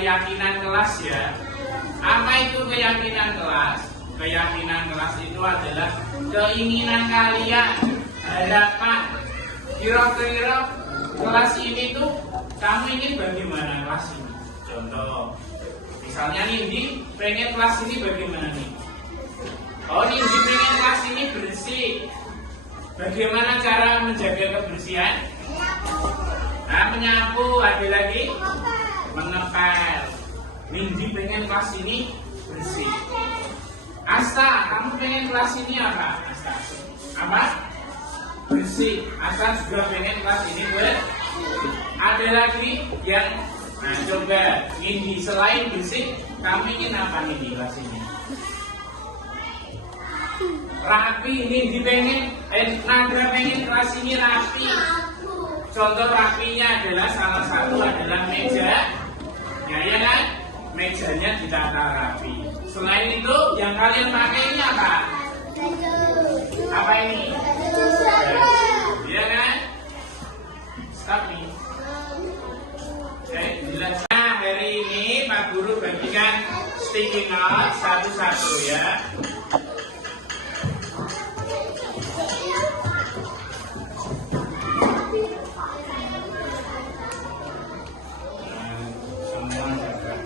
Keyakinan kelas ya. Apa itu keyakinan kelas? Keyakinan kelas itu adalah keinginan kalian, harapan. Kira-kira kelas ini tuh kamu ingin bagaimana kelas ini? Contoh, misalnya Nindi pengen kelas ini bagaimana nih? Oh, Nindi pengen kelas ini bersih. Bagaimana cara menjaga kebersihan? Nah, menyapu, ada lagi mengepel. Nindi pengen kelas ini bersih. Asta, kamu pengen kelas ini apa? Asta, apa? Bersih. Asta juga pengen kelas ini bersih. Ada lagi yang, nah coba Nindi selain bersih, kamu ingin apa nih di kelas ini? Rapi. Nindi pengen, Nagra pengen kelas ini rapi. Contoh rapinya adalah salah satu adalah meja, ya kan? Mejanya ditata rapi. Selain itu, yang kalian pakai ini apa? Apa ini? Ya kan? Stop nih. Oke, jelas. Nah, hari ini Pak Guru bagikan sticky note satu-satu ya. Semua dapat.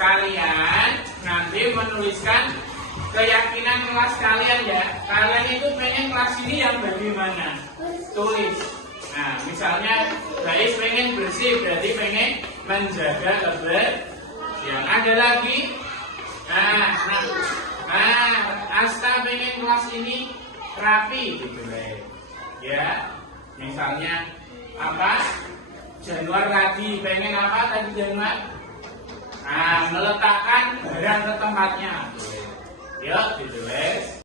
Kalian nanti menuliskan keyakinan kelas kalian ya. Kalian itu pengen kelas ini yang bagaimana? Tulis. Nah, misalnya Bais pengen bersih, berarti pengen menjaga kebersihan. Ada lagi? Asta pengen kelas ini rapi, gitu ya. Misalnya apa? Januar tadi pengen apa tadi Januar? Meletakkan barang ke tempatnya. Yuk, ditulis.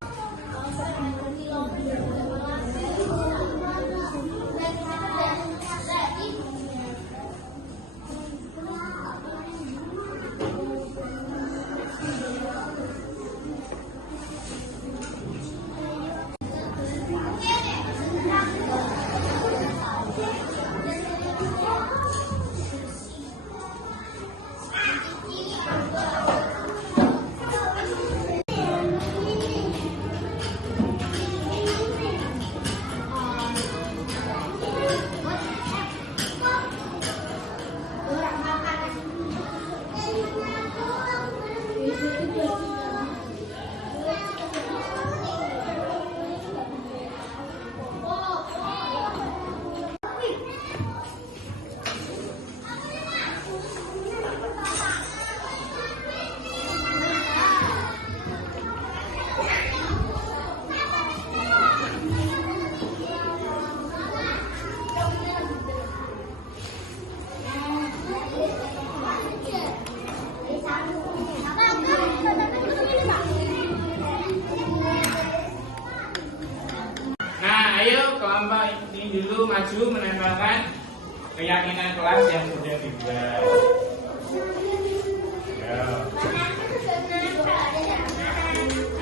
Ayo kelompok ini dulu maju menempelkan keyakinan kelas yang sudah dibuat.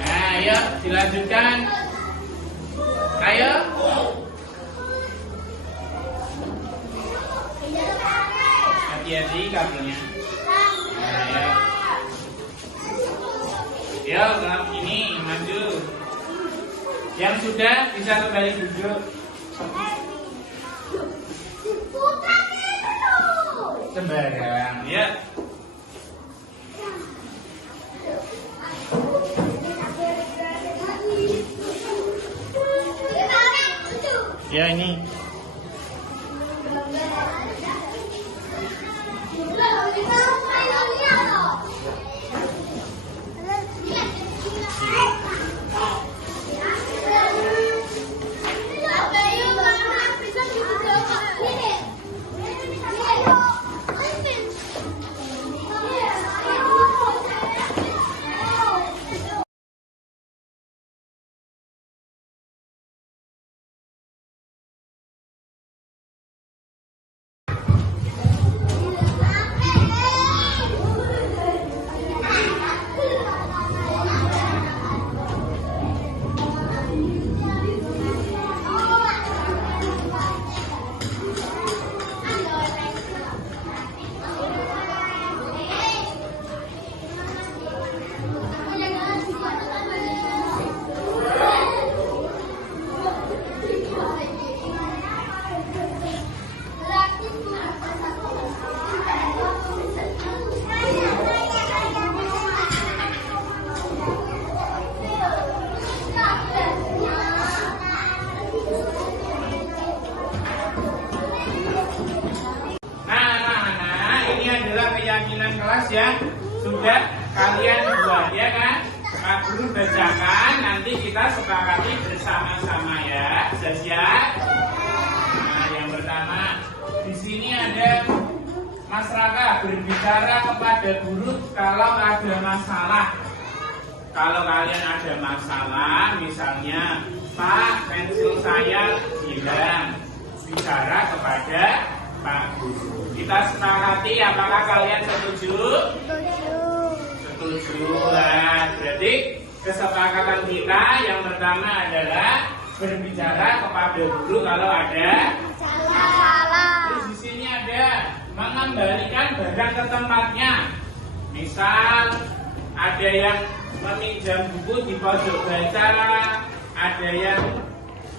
Ayo dilanjutkan. Ayo. Hati-hati kabelnya. Ayo. Yo, kelompok ini maju. Yang sudah bisa kembali duduk. Sembarang, ya. Ya ini. berbicara kepada guru kalau ada masalah. Kalau kalian ada masalah, misalnya, Pak, pensil saya hilang, bicara kepada Pak Guru. Kita sepakati, apakah kalian setuju? Setuju. Nah, berarti kesepakatan kita yang pertama adalah berbicara kepada guru kalau ada masalah. Terus di sini ada mengembalikan barang ke tempatnya. Misal ada yang meminjam buku di pojok baca, ada yang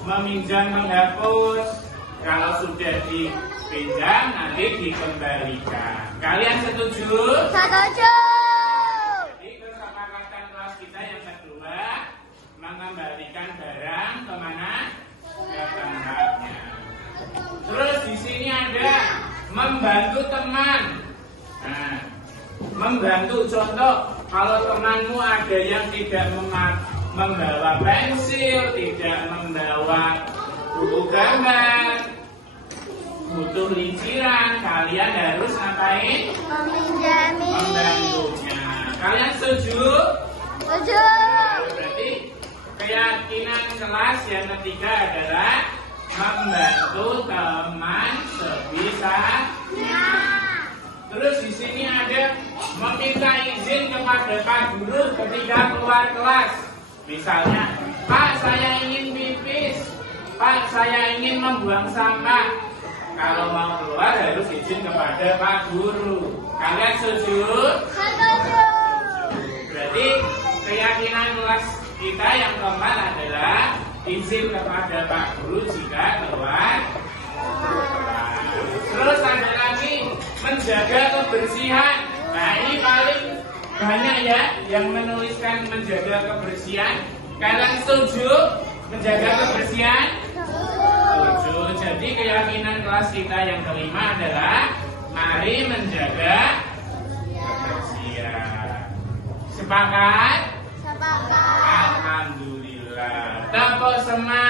meminjam menghapus. Kalau sudah dipinjam nanti dikembalikan. Kalian setuju? Setuju. Jadi kesepakatan kelas kita yang kedua mengembalikan barang kemana? Ke tempatnya. Terus di sini ada membantu teman. Nah, membantu contoh kalau temanmu ada yang tidak membawa pensil, tidak membawa buku gambar, butuh linciran, kalian harus ngapain? Meminjami. Membantunya. Kalian setuju? Setuju. Berarti keyakinan kelas yang ketiga adalah membantu teman sebisanya. Terus di sini ada meminta izin kepada Pak Guru ketika keluar kelas. Misalnya, Pak, saya ingin pipis. Pak, saya ingin membuang sampah. Kalau mau keluar harus izin kepada Pak Guru. Kalian setuju? Setuju. Berarti keyakinan kelas kita yang keempat adalah izin kepada Pak Guru jika keluar kelas. Terus ada lagi menjaga kebersihan. Nah, ini paling banyak ya yang menuliskan menjaga kebersihan. Kalian setuju menjaga kebersihan? Setuju. Jadi keyakinan kelas kita yang kelima adalah mari menjaga kebersihan. Sepakat? Sepakat. Alhamdulillah. Tepuk semangat.